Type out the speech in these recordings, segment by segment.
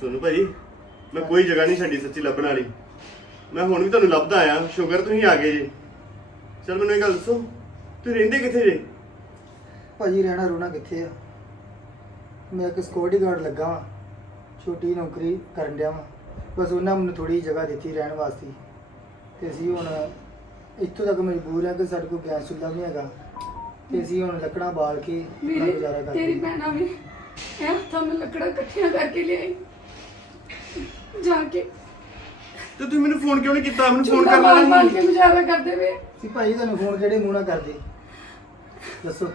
ਸੋਨੂੰ ਭਾਜੀ ਮੈਂ ਕੋਈ ਜਗ੍ਹਾ ਨਹੀਂ ਛੱਡੀ ਸੱਚੀ ਲੱਭਣ ਵਾਲੀ। ਮੈਂ ਹੁਣ ਵੀ ਤੁਹਾਨੂੰ ਲੱਭਦਾ ਆਇਆ ਸ਼ੁਕਰ ਤੁਸੀਂ ਆ ਗਏ ਜੀ। ਚਲ ਮੈਨੂੰ ਇਹ ਗੱਲ ਦੱਸੋ ਤੁਸੀਂ ਰਹਿੰਦੇ ਕਿੱਥੇ ਜੇ? ਭਾਜੀ ਰਹਿਣਾ ਰੋਣਾ ਕਿੱਥੇ ਆ? ਮੈਂ ਇੱਕ ਸਿਕਿਉਰਿਟੀ ਗਾਰਡ ਲੱਗਾ ਵਾਂ ਛੋਟੀ ਨੌਕਰੀ ਕਰਨ ਡਿਆ ਵਾਂ। ਬਸ ਉਹਨਾਂ ਮੈਨੂੰ ਥੋੜੀ ਜਗ੍ਹਾ ਦਿੱਤੀ ਰਹਿਣ ਵਾਸਤੇ। ਤੇ ਅਸੀਂ ਹੁਣ ਇੱਥੋਂ ਤੱਕ ਮਜਬੂਰ ਆ ਕਿ ਸਾਡੇ ਕੋਲ ਗੈਸ ਚੁੱਲ੍ਹਾ ਵੀ ਨਹੀਂ ਹੈਗਾ। ਤੇ ਅਸੀਂ ਹੁਣ ਲੱਕੜਾਂ ਬਾਲ ਕੇ ਆਪਣਾ ਗੁਜ਼ਾਰਾ ਮੇਰੀ ਕਰਦੇ ਤੇਰੀ ਹਾਂ। ਭੈਣਾਂ ਵੀ ਇਹ ਹੱਥਾਂ ਮੈਂ ਲੱਕੜਾਂ ਇਕੱਠੀਆਂ ਕਰਕੇ ਲਿਆਈ। ਜਾ ਕੇ। ਤੇ ਤੁਸੀਂ ਮੈਨੂੰ ਫੋਨ ਕਿਉਂ ਨਹੀਂ ਕੀਤਾ? ਮੈਨੂੰ ਫੋਨ ਕਰ ਬਾਲ ਬਾਲ ਲੈਣਾ ਕੇ ਗੁਜ਼ਾਰਾ ਕਰਦੇ ਵੇ ਸੀ ਭਾਜੀ ਤੁਹਾਨੂੰ ਫੋਨ ਕਿਹੜੇ ਮੂੰਹ ਨਾਲ ਕਰਦੇ? ਦੱਸੋ।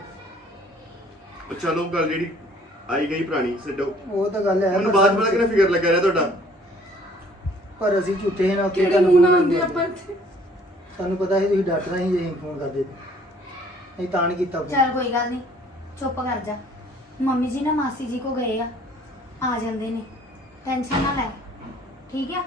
ਉਹ ਚਲੋ ਗੱਲ ਜਿਹੜੀ ਆਈ ਗਈ ਪੁਰਾਣੀ ਛੱਡੋ। ਉਹ ਤਾਂ ਗੱਲ ਹੈ ਮੈਨੂੰ ਪਰ ਬਾਅਦ ਬੜਾ ਕਿਹਨੇ ਫਿਕਰ ਲੱਗਾ ਰਿਹਾ ਤੁਹਾਡਾ। ਪਰ ਅਸੀਂ ਝੂਠੇ ਹਾਂ ਨਾ ਉੱਥੇ ਕਿਹੜੇ ਮੂੰਹ ਨਾਲ ਆਉਂਦੇ ਆਪਾਂ ਇੱਥੇ? ਸਾਨੂੰ ਪਤਾ ਸੀ ਤੁਸੀਂ ਡਾਕਟਰ ਹੀ ਜੇ ਫੋਨ ਕਰਦੇ ਨਹੀਂ ਤਾਂ ਨਹੀਂ ਕੀਤਾ ਚੱਲ ਕੋਈ ਗੱਲ ਨਹੀਂ ਚੁੱਪ ਕਰ ਜਾ। ਮੰਮੀ ਜੀ ਨਾ ਮਾਸੀ ਜੀ ਕੋ ਗਏ ਆ ਆ ਜਾਂਦੇ ਨੇ। ਟੈਨਸ਼ਨ ਨਾ ਲੈ। ਠੀਕ ਆ?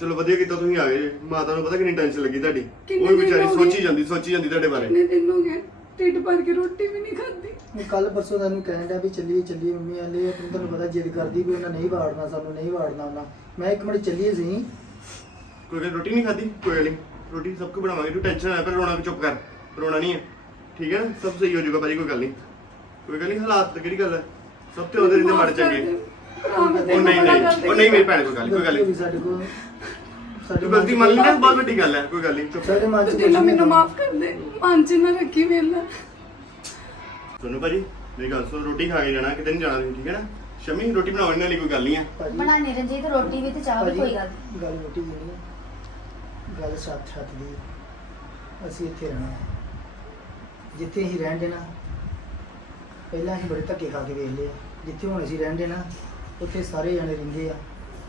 ਚਲੋ ਵਧੀਆ ਕੀਤਾ ਤੁਸੀਂ ਆ ਗਏ ਮਾਤਾ ਨੂੰ ਪਤਾ ਕਿੰਨੀ ਟੈਨਸ਼ਨ ਲੱਗੀ ਤੁਹਾਡੀ। ਕਿੰਨੇ ਉਹ ਵੀ ਦਿਨ ਵਿਚਾਰੀ ਹੋ ਗਏ? ਸੋਚੀ ਜਾਂਦੀ ਸੋਚੀ ਜਾਂਦੀ ਤੁਹਾਡੇ ਬਾਰੇ। ਕਿੰਨੇ ਦਿਨ ਹੋ ਗਏ? ਢਿੱਡ ਭਰ ਕੇ ਰੋਟੀ ਵੀ ਨਹੀਂ ਖਾਧੀ। ਕੱਲ ਪਰਸੋਂ ਤੁਹਾਨੂੰ ਕਹਿਣ ਡਿਆ ਵੀ ਚੱਲੀਏ ਚੱਲੀਏ ਮੰਮੀ ਆਲੇ ਆਪਣੀ ਤੁਹਾਨੂੰ ਪਤਾ ਜਿੱਦ ਕਰਦੀ ਵੀ ਉਹਨਾਂ ਨਹੀਂ ਵਾੜਨਾ ਸਾਨੂੰ ਨਹੀਂ ਵਾੜਨਾ ਉਹਨਾਂ। ਮੈਂ ਇੱਕ ਮਿੰਟ ਚੱਲੀਏ ਸੀ। ਕੋਈ ਗੱਲ ਰੋਟੀ ਨਹੀਂ ਖਾਧੀ? ਕੋਈ ਗੱਲ ਨਹੀਂ ਰੋਟੀ ਸਭ ਕੁ ਬਣਾਵਾਂਗੇ। ਤੂੰ ਟੈਨਸ਼ਨ ਨਾ ਕਰ ਰੋਣਾ ਵੀ ਚੁੱਪ ਕਰ। ਰੋਣਾ ਨਹੀਂ ਹੈ ਠੀਕ ਹੈ ਨਾ? ਸਭ ਸਹੀ ਹੋ ਜਾਊਗਾ ਭਾਜੀ ਕੋਈ ਗੱਲ ਨਹੀਂ ਕੋਈ ਗੱਲ ਨਹੀਂ ਹਾਲਾਤ ਤੇ ਕਿਹੜੀ ਗੱਲ ਹੈ ਸਭ ਤੇ ਉਹਦੇ ਰਹਿੰਦੇ ਮਾੜੇ ਚੰਗੇ। ਉਹ ਨਹੀਂ ਨਹੀਂ ਉਹ ਨਹੀਂ ਮੇਰੀ ਭੈਣ ਕੋਈ ਗੱਲ ਨੀ, ਕੋਈ ਗੱਲ ਗਲਤੀ ਹੋ ਗਈ ਨਹੀਂ ਸਾਡੇ ਕੋਲ ਸਾਡੇ ਤੂੰ ਗਲਤੀ ਮੰਨ ਲਈ ਨਾ ਬਹੁਤ ਵੱਡੀ ਗੱਲ ਹੈ ਕੋਈ ਗੱਲ ਨਹੀਂ ਚੁੱਪ ਕਰ ਸਾਡੇ ਮਨ ਚ ਤੇ ਕੁਛ ਦਿਲੋਂ ਨਹੀਂ ਮੈਨੂੰ ਮਾਫ ਕਰ ਦੇ ਮਨ ਚ ਨਾ ਰੱਖੀ ਵੇਲਾ ਸੁਣੋ ਭਾਜੀ ਮੇਰੀ ਗੱਲ ਸੁਣ ਰੋਟੀ ਖਾ ਕੇ ਜਾਣਾ ਕਿਤੇ ਨਹੀਂ ਜਾਣਾ ਤੁਸੀਂ ਠੀਕ ਹੈ ਨਾ ਸ਼ਮੀ ਰੋਟੀ ਬਣਾਉਣ ਵਾਲੀ ਕੋਈ ਗੱਲ ਨਹੀਂ ਹੈ ਭਾਜੀ, ਬਣਾਣੇ ਰਣਜੀਤ ਰੋਟੀ ਵੀ ਤੇ ਚਾਹ ਵੀ ਭਾਜੀ, ਕੋਈ ਗੱਲ ਨੀ। ਗੱਲ ਰੋਟੀ ਦੀ ਨਹੀਂ ਹੈ। ਗੱਲ ਸੱਤ ਸੱਤ ਦੀ ਹੈ। ਅਸੀਂ ਇੱਥੇ ਰਹਿਣਾ ਹੈ ਜਿੱਥੇ ਅਸੀਂ ਰਹਿਣ ਦੇ ਨਾ ਪਹਿਲਾਂ ਅਸੀਂ ਬੜੇ ਧੱਕੇ ਖਾ ਕੇ ਵੇਖ ਲਏ ਆ। ਜਿੱਥੇ ਹੁਣ ਅਸੀਂ ਰਹਿੰਦੇ ਨਾ ਉੱਥੇ ਸਾਰੇ ਜਣੇ ਰਹਿੰਦੇ ਆ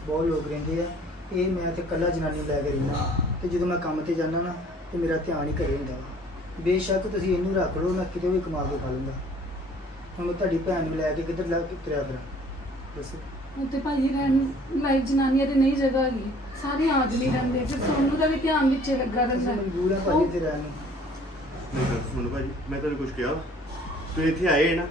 ਬਹੁਤ ਲੋਕ ਰਹਿੰਦੇ ਆ। ਇਹ ਮੈਂ ਤੇ ਕੱਲਾ ਜਨਾਨੀ ਨੂੰ ਲੈ ਕੇ ਰਹਿੰਦਾ। ਤੇ ਜਦੋਂ ਮੈਂ ਕੰਮ ਤੇ ਜਾਂਦਾ ਨਾ ਤੇ ਮੇਰਾ ਧਿਆਨ ਹੀ ਘਰੇ ਹੁੰਦਾ ਵਾ। ਬੇਸ਼ੱਕ ਤੁਸੀਂ ਇਹਨੂੰ ਰੱਖ ਲਓ ਮੈਂ ਕਿਤੇ ਵੀ ਕਮਾ ਕੇ ਖਾ ਲੂੰਗਾ। ਹੁਣ ਮੈਂ ਤੁਹਾਡੀ ਭੈਣ ਨੂੰ ਲੈ ਕੇ ਕਿੱਧਰ ਲੈ ਕੇ ਤੁਰਿਆ ਫਿਰ? ਦੱਸੋ। ਉੱਤੇ ਭਾਜੀ ਰਹਿਣ ਲਾਈਫ ਜਨਾਨੀਆਂ ਦੇ ਨਹੀਂ ਜਗ੍ਹਾ ਹੈਗੀ। ਸਾਰੇ ਆਦਮੀ ਰਹਿੰਦੇ ਫਿਰ ਸੋਨੂੰ ਦਾ ਵੀ ਧਿਆਨ ਵਿੱਚੇ ਲੱਗਾ ਅਸੀਂ ਰਹਿੰਦਾ ਮਜਬੂਰ ਆ ਭਾਜੀ ਇੱਥੇ ਰਹਿਣ ਨੂੰ। ਮੇਰੀ ਗੱਲ ਸੁਣੋ ਭਾਜੀ ਮੈਂ ਤੁਹਾਨੂੰ ਕੁਝ ਕਿਹਾ ਵਾ? ਤੁਸੀਂ ਇੱਥੇ ਆਏ ਨਾ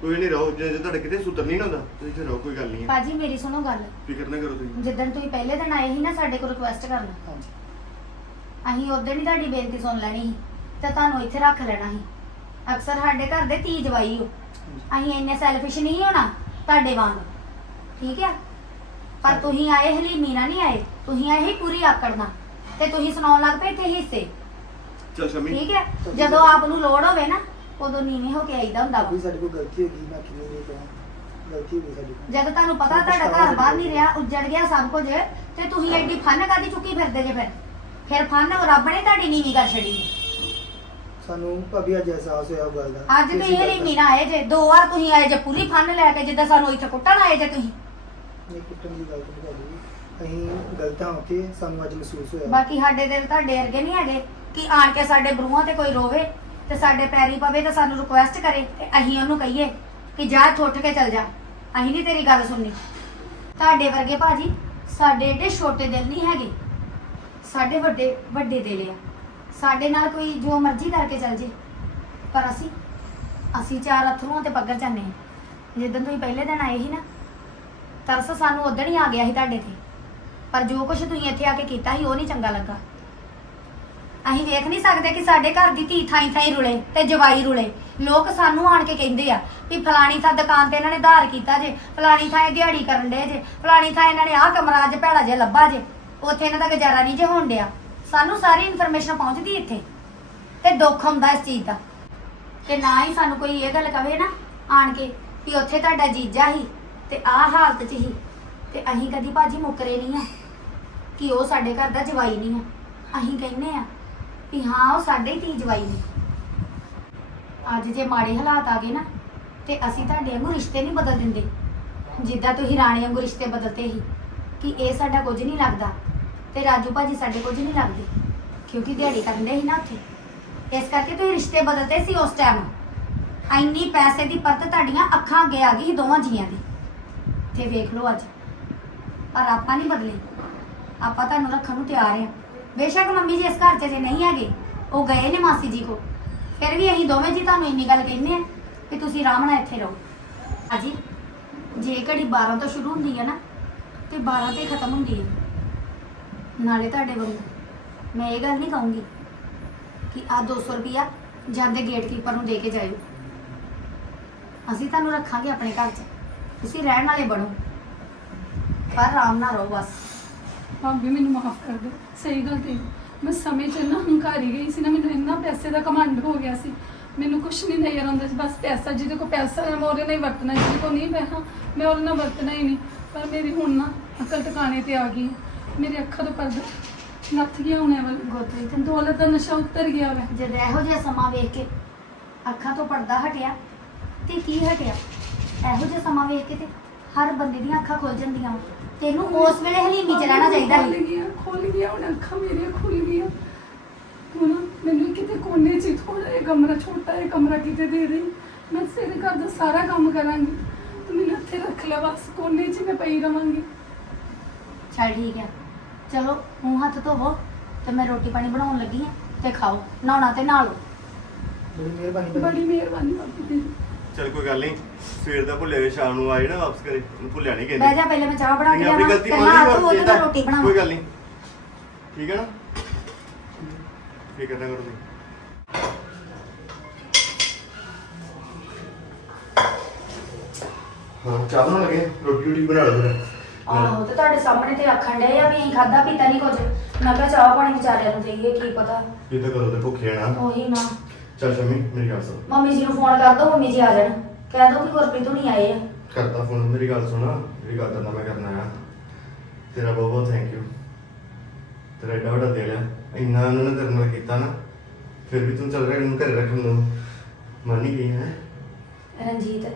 ਕੋਈ ਨਹੀਂ ਰਹੋ ਜੇ ਜੇ ਤੁਹਾਡੇ ਕਿਤੇ ਸੁਤਰ ਨਹੀਂ ਨਾ ਹੁੰਦਾ ਤੁਸੀਂ ਇੱਥੇ ਰਹੋ ਕੋਈ ਗੱਲ ਨਹੀਂ ਹੈ। ਭਾਜੀ ਮੇਰੀ ਸੁਣੋ ਗੱਲ। ਫਿਕਰ ਨਾ ਕਰੋ ਤੁਸੀਂ। ਜਿੱਦਣ ਤੁਸੀਂ ਪਹਿਲੇ ਦਿਨ ਆਏ ਸੀ ਨਾ ਸਾਡੇ ਕੋਲ ਰਿਕੁਐਸਟ ਕਰਨਾ ਅਸੀਂ ਉਦੋਂ ਹੀ ਤੁਹਾਡੀ ਬੇਨਤੀ ਸੁਣ ਲੈਣੀ ਸੀ ਤੇ ਤੁਹਾਨੂੰ ਇੱਥੇ ਰੱਖ ਲੈਣਾ ਸੀ। ਅਕਸਰ ਸਾਡੇ ਘਰ ਦੇ ਧੀ ਜਵਾਈ ਹੋ। ਅਸੀਂ ਇੰਨੇ ਸੈਲਫਿਸ਼ ਨਹੀਂ ਹੋਣਾ ਤੁਹਾਡੇ ਵਾਂਗ। ਠੀਕ ਆ? ਪਰ ਤੁਸੀਂ ਆਏ ਹਲੀਮੀ ਨਾਲ ਨਹੀਂ ਆਏ। ਤੁਸੀਂ ਆਏ ਸੀ ਪੂਰੀ ਆਕੜ ਨਾਲ। ਤੇ ਤੁਸੀਂ ਸੁਣਾਉਣ ਲੱਗ ਪਏ ਇੱਥੇ ਹਿੱਸੇ। ਚਲ ਸ਼ਮੀ। ਠੀਕ ਹੈ ਜਦੋਂ ਆਪ ਨੂੰ ਲੋੜ ਹੋਵੇ ਨਾ ਉਦੋਂ ਨੀਵੇਂ ਹੋ ਕੇ ਆਈਦਾ ਹੁੰਦਾ ਵਾ। ਵੀ ਸਾਡੇ ਕੋਲ ਗਲਤੀ ਹੋ ਗਈ ਮੈਂ ਕਿਵੇਂ ਨਹੀਂ ਕਹਾਂ ਗਲਤੀ ਹੋ ਗਈ ਸਾਡੀ ਕੋਲ। ਜਦ ਤੁਹਾਨੂੰ ਪਤਾ ਤੁਹਾਡਾ ਘਰ ਬਾਹਰ ਨਹੀਂ ਰਿਹਾ ਉੱਜੜ ਗਿਆ ਸਭ ਕੁਝ ਤੇ ਤੁਸੀਂ ਐਡੀ ਫਨ ਕਾਦੀ ਚੁੱਕੀ ਫਿਰਦੇ ਜੇ ਫਿਰ? ਫਿਰ ਫਨ ਰੱਬ ਨੇ ਤੁਹਾਡੀ ਨੀਵੀਂ ਕਰ ਛੜੀ ਸਾਨੂੰ ਭਾਬੀ ਅੱਜ ਅਹਿਸਾਸ ਹੋਇਆ ਉਹ ਗੱਲ ਦਾ। ਅੱਜ ਤੇ ਇਹ ਹਲੀਮੀ ਨਾਲ ਆਏ ਜੇ ਦੋ ਵਾਰ ਤੁਸੀਂ ਆਏ ਜੇ ਪੂਰੀ ਫਨ ਲੈ ਕੇ ਜਿੱਦਾਂ ਸਾਨੂੰ ਇੱਥੇ ਕੁੱਟਣ ਆਏ ਜੇ ਤੁਸੀਂ। ਨਹੀਂ ਕੁੱਟਣ ਦੀ ਗੱਲ ਤਾਂ ਭਾਬੀ। ਅਸੀਂ ਗਲਤਾਂ ਹੋ ਕੇ ਸਾਨੂੰ ਅੱਜ ਮਹਿਸੂਸ ਹੋਇਆ। ਬਾਕੀ ਸਾਡੇ ਦਿਲ ਤੁਹਾਡੇ ਵਰਗੇ ਨਹੀਂ ਹੈਗੇ ਕਿ ਆਣ ਕੇ ਸਾਡੇ ਬਰੂਹਾਂ ਤੇ ਕੋਈ ਰੋਵੇ। ਤੇ ਸਾਡੇ ਪੈਰੀ ਪਵੇ ਤਾਂ ਸਾਨੂੰ ਰਿਕੁਐਸਟ ਕਰੇ ਤੇ ਅਸੀਂ ਉਹਨੂੰ ਕਹੀਏ ਕਿ ਜਾ, ਇੱਥੋਂ ਕੇ ਚੱਲ ਜਾ। ਅਸੀਂ ਨਹੀਂ ਤੇਰੀ ਗੱਲ ਸੁਣਨੀ। ਤੁਹਾਡੇ ਵਰਗੇ ਭਾਜੀ ਸਾਡੇ ਏਡੇ ਛੋਟੇ ਦਿਲ ਨਹੀਂ ਹੈਗੇ। ਸਾਡੇ ਵੱਡੇ ਵੱਡੇ ਦਿਲ ਆ। ਸਾਡੇ ਨਾਲ ਕੋਈ ਜੋ ਮਰਜ਼ੀ ਕਰਕੇ ਚੱਲ ਜੇ। ਪਰ ਅਸੀਂ ਅਸੀਂ ਚਾਰ ਅਥਰੂਆਂ ਤੇ ਪੱਗਰ ਜਾਂਦੇ ਹਾਂ ਜਿੱਦਣ ਤੁਸੀਂ ਪਹਿਲੇ ਦਿਨ ਆਏ ਸੀ ਨਾ, ਤਰਸ ਸਾਨੂੰ ਉਦੋਂ ਹੀ ਆ ਗਿਆ ਸੀ ਤੁਹਾਡੇ ਤੇ। ਪਰ ਜੋ ਕੁਝ ਤੁਸੀਂ ਇੱਥੇ ਆ ਕੇ ਕੀਤਾ ਸੀ, ਉਹ ਨਹੀਂ ਚੰਗਾ ਲੱਗਾ। ਅਸੀਂ ਵੇਖ ਨਹੀਂ ਸਕਦੇ ਕਿ ਸਾਡੇ ਘਰ ਦੀ ਧੀ ਥਾਈ ਥਾਈ ਰੁਲੇ ਤੇ ਜਵਾਈ ਰੁਲੇ। ਲੋਕ ਸਾਨੂੰ ਆਣ ਕੇ ਕਹਿੰਦੇ ਆ ਵੀ ਫਲਾਣੀ ਥਾਂ ਦੁਕਾਨ ਤੇ ਇਹਨਾਂ ਨੇ ਧਾਰ ਕੀਤਾ ਜੇ, ਫਲਾਣੀ ਥਾਂ ਇਹ ਦਿਹਾੜੀ ਕਰਨ ਡੇ ਜੇ, ਫਲਾਣੀ ਥਾਂ ਇਹਨਾਂ ਨੇ ਆਹ ਕਮਰਾ ਅੱਜ ਭੈੜਾ ਜੇ ਲੱਭਾ ਜੇ, ਉੱਥੇ ਇਹਨਾਂ ਦਾ ਗੁਜ਼ਾਰਾ ਨਹੀਂ ਜੇ ਹੋਣ ਡਿਆ। ਸਾਨੂੰ ਸਾਰੀ ਇਨਫੋਰਮੇਸ਼ਨ ਪਹੁੰਚਦੀ ਇੱਥੇ। ਤੇ ਦੁੱਖ ਹੁੰਦਾ ਇਸ ਚੀਜ਼ ਦਾ। ਤੇ ਨਾ ਹੀ ਸਾਨੂੰ ਕੋਈ ਇਹ ਗੱਲ ਕਵੇ ਨਾ ਆਣ ਕੇ ਵੀ ਉੱਥੇ ਤੁਹਾਡਾ ਜੀਜਾ ਹੀ ਤੇ ਆਹ ਹਾਲਤ 'ਚ ਹੀ। ਤੇ ਅਸੀਂ ਕਦੀ ਭਾਜੀ ਮੁੱਕਰੇ ਨਹੀਂ ਆ। ਕਿ ਉਹ ਸਾਡੇ ਘਰ ਦਾ ਜਵਾਈ ਨਹੀਂ ਆ। ਅਸੀਂ ਕਹਿੰਨੇ ਆ ਵੀ ਹਾਂ, ਉਹ ਸਾਡੇ ਹੀ ਧੀ ਜਵਾਈ ਨੇ। ਅੱਜ ਜੇ ਮਾੜੇ ਹਾਲਾਤ ਆ ਗਏ ਨਾ, ਤੇ ਅਸੀਂ ਤੁਹਾਡੇ ਵਾਂਗੂ ਰਿਸ਼ਤੇ ਨਹੀਂ ਬਦਲ ਦਿੰਦੇ। ਜਿੱਦਾਂ ਤੁਸੀਂ ਰਾਣੀ ਵਾਂਗੂ ਰਿਸ਼ਤੇ ਬਦਲਤੇ ਸੀ, ਕਿ ਇਹ ਸਾਡਾ ਕੁਝ ਨਹੀਂ ਲੱਗਦਾ, ਤੇ ਰਾਜੂ ਭਾਜੀ ਸਾਡੇ ਕੁਝ ਨਹੀਂ ਲੱਗਦੇ, ਕਿਉਂਕਿ ਦਿਹਾੜੀ ਕਰਨ ਦੇ ਸੀ ਨਾ ਉੱਥੇ। ਇਸ ਕਰਕੇ ਤੁਸੀਂ ਰਿਸ਼ਤੇ ਬਦਲਤੇ ਸੀ ਉਸ ਟਾਈਮ ਇੰਨੀ ਪੈਸੇ ਦੀ ਪਰਤ ਤੁਹਾਡੀਆਂ ਅੱਖਾਂ ਅੱਗੇ ਆ ਗਈ ਸੀ ਦੋਵਾਂ ਜੀਆਂ ਦੀ। ਤੇ ਵੇਖ ਲਓ ਅੱਜ, ਪਰ ਆਪਾਂ ਨਹੀਂ ਬਦਲੇ। ਆਪਾਂ ਤੁਹਾਨੂੰ ਰੱਖਣ ਨੂੰ ਤਿਆਰ ਆ ਬੇਸ਼ੱਕ ਮੰਮੀ ਜੀ ਇਸ ਘਰ 'ਚ ਜੇ ਨਹੀਂ ਹੈਗੇ, ਉਹ ਗਏ ਨੇ ਮਾਸੀ ਜੀ ਕੋ ਫਿਰ ਵੀ ਅਸੀਂ ਦੋਵੇਂ ਜੀ ਤੁਹਾਨੂੰ ਇੰਨੀ ਗੱਲ ਕਹਿੰਦੇ ਆ ਕਿ ਤੁਸੀਂ ਆਰਾਮ ਨਾਲ ਇੱਥੇ ਰਹੋ। ਹਾਂਜੀ ਜੇ ਘੜੀ 12 ਤੋਂ ਸ਼ੁਰੂ ਹੁੰਦੀ ਹੈ ਨਾ, ਤੇ 12 ਤੇ ਖਤਮ ਹੁੰਦੀ ਹੈ। ਨਾਲੇ ਤੁਹਾਡੇ ਵਾਂਗੂ ਮੈਂ ਇਹ ਗੱਲ ਨਹੀਂ ਕਹੂੰਗੀ ਕਿ ਆ 200 ਰੁਪਿਆ ਜਾਂਦੇ ਗੇਟਕੀਪਰ ਨੂੰ ਦੇ ਕੇ ਜਾਇਓ। ਅਸੀਂ ਤੁਹਾਨੂੰ ਰੱਖਾਂਗੇ ਆਪਣੇ ਘਰ 'ਚ। ਤੁਸੀਂ ਰਹਿਣ ਵਾਲੇ ਬਣੋ। ਪਰ ਆਰਾਮ ਨਾਲ ਰਹੋ ਬਸ। ਭਾਬੀ ਮੈਨੂੰ ਮਾਫ ਕਰ ਦਿਓ, ਸਹੀ ਗੱਲ ਤੇ। ਮੈਂ ਸਮੇਂ ਚ ਨਾ ਹੰਕਾਰੀ ਗਈ ਸੀ ਨਾ, ਮੈਨੂੰ ਇੰਨਾ ਪੈਸੇ ਦਾ ਕਮਾਂਡ ਹੋ ਗਿਆ ਸੀ। ਮੈਨੂੰ ਕੁਛ ਨਹੀਂ ਨਜ਼ਰ ਆਉਂਦਾ ਸੀ, ਬਸ ਪੈਸਾ, ਜਿਹਦੇ ਕੋਲ ਪੈਸਾ ਹੈ, ਮੈਂ ਉਹਦੇ ਨਾਲ ਹੀ ਵਰਤਣਾ ਜਿਹਦੇ ਕੋਲ ਨਹੀਂ ਪੈਸਾ, ਮੈਂ ਉਹਦੇ ਨਾਲ ਵਰਤਣਾ ਹੀ ਨਹੀਂ। ਪਰ ਮੇਰੀ ਹੁਣ ਨਾ ਅਕਲ ਟਿਕਾਣੇ ਤੇ ਆ ਗਈ ਮੇਰੇ ਅੱਖਾਂ ਤੋਂ ਪਰਦਾ ਨੱਥ ਗਿਆ ਹੋਣੇ ਵਾਲ ਗੁਰਪ੍ਰੀਤ ਦੌਲਤ ਦਾ ਨਸ਼ਾ ਉਤਰ ਗਿਆ ਵਾ। ਜਦ ਇਹੋ ਜਿਹਾ ਸਮਾਂ ਵੇਖ ਕੇ ਅੱਖਾਂ ਤੋਂ ਪਰਦਾ ਹਟਿਆ ਤੇ ਕੀ ਹਟਿਆ? ਇਹੋ ਜਿਹਾ ਸਮਾਂ ਵੇਖ ਕੇ ਤੇ ਹਰ ਬੰਦੇ ਦੀਆਂ ਅੱਖਾਂ ਖੁੱਲ ਜਾਂਦੀਆਂ ਵਾਂ। ਤੈਨੂੰ ਉਸ ਵੇਲੇ ਹਲੀਮੀ ਚ ਰਹਿਣਾ ਚਾਹੀਦਾ ਖੁੱਲ ਸੀ ਗਿਆ ਖੁੱਲ ਗਿਆ ਹੁਣ ਅੱਖਾਂ ਮੇਰੀਆਂ ਖੁੱਲ ਗਈਆਂ। ਹੁਣ ਮੈਨੂੰ ਕਿਤੇ ਕੋਨੇ 'ਚ ਥੋੜਾ ਜਿਹਾ ਕਮਰਾ ਛੋਟਾ ਜਿਹਾ ਕਮਰਾ ਕਿਤੇ ਦੇ ਦੇ ਮੈਂ ਤੇਰੇ ਘਰ ਦਾ ਸਾਰਾ ਕੰਮ ਕਰਾਂਗੀ। ਤੂੰ ਮੈਨੂੰ ਇੱਥੇ ਰੱਖ ਲੈ ਬਸ ਕੋਨੇ 'ਚ ਹੀ ਮੈਂ ਪਈ ਰਵਾਂਗੀ। ਚਲ ਠੀਕ ਹੈ ਚਲੋ ਮੂੰਹ ਹੱਥ ਧੋਵੋ ਤੇ ਮੈਂ ਰੋਟੀ ਪਾਣੀ ਬਣਾਉਣ ਲੱਗੀ ਹਾਂ ਤੇ ਖਾਓ। ਨਹਾਉਣਾ ਤੇ ਨਹਾ ਲਓ ਬੜੀ ਮਿਹਰਬਾਨੀ। ਬੜੀ ਮਿਹਰਬਾਨੀ ਬਾਪੂ ਦੀ ਚਲ ਕੋਈ ਗੱਲ ਨਹੀਂ ਸਵੇਰ ਦਾ ਭੁੱਲਿਆ ਹੋਇਆ ਸ਼ਾਮ ਨੂੰ ਆਏ ਨਾ ਵਾਪਸ ਕਰੇ ਉਹਨੂੰ ਭੁੱਲਿਆ ਨਹੀਂ ਕਹਿੰਦੇ। ਬਹਿ ਜਾ ਪਹਿਲੇ ਮੈਂ ਚਾਹ ਬਣਾ ਕੇ ਨਹੀਂ, ਆਪਣੀ ਲਿਆਵਾਂ ਗਲਤੀ ਤੇ ਮੰਨ ਨਹਾ ਲਈ ਧੋ ਤੇ ਰੋਟੀ ਬਣਾਵਾਂ। ਕੋਈ ਗੱਲ ਨਹੀਂ। ਠੀਕ ਹੈ ਨਾ? ਫਿਕਰ ਨਾ ਕਰੋ ਤੁਸੀਂ। ਹਾਂ ਚਾਹ ਬਣਾਉਣ ਲੱਗੇ ਰੋਟੀ ਰੋਟੀ ਬਣਾ ਲਓ ਫਿਰ। ਆਹੋ ਤੇ ਤੁਹਾਡੇ ਸਾਹਮਣੇ ਤੇ ਆਖਣ ਡਏ ਆ ਵੀ ਅਸੀਂ ਖਾਦਾ ਪੀਤਾ ਨਹੀਂ ਕੁਝ। ਮੈਂ ਕਿਹਾ ਚਾਹ ਪਾਣੀ ਵਿਚਾਰਿਆਂ ਨੂੰ ਦੇਈਏ ਕੀ ਪਤਾ। ਇਹ ਤਾਂ ਕਦੋਂ ਦੇ ਭੁੱਖੇ ਆ ਨਾ। ਉਹੀ ਨਾ। ਚੱਲ ਸ਼ਮੀ ਮੇਰੀ ਗੱਲ ਸੁਣ। ਮੰਮੀ ਜੀ ਨੂੰ ਫੋਨ ਕਰ ਦੋ ਮੰਮੀ ਜੀ ਆ ਜਾਣ। ਕਹਿ ਦੋ ਕਿ ਗੁਰਪ੍ਰੀਤ ਹੁਣੀ ਆਏ ਆ। ਕਰਦਾ ਫੋਨ ਮੇਰੀ ਗੱਲ ਸੁਣ। ਜਿਹੜੀ ਗੱਲ ਕਰਨਾ ਮੈਂ ਕਰਨਾ ਆ ਤੇਰਾ ਬਹੁਤ ਬਹੁਤ ਥੈਂਕ ਯੂ ਤੇਰਾ ਏਡਾ ਵੱਡਾ ਦਿਲ ਆ। ਇੰਨਾ ਉਹਨਾਂ ਨੇ ਤੇਰੇ ਨਾਲ ਕੀਤਾ ਨਾ ਫਿਰ ਵੀ ਤੂੰ ਚੱਲ ਰਿਹਾ ਇਹਨੂੰ ਘਰੇ ਰੱਖਣ ਨੂੰ। ਮੰਨ ਨਹੀਂ ਗਈ ਹੈ। ਰਣਜੀਤ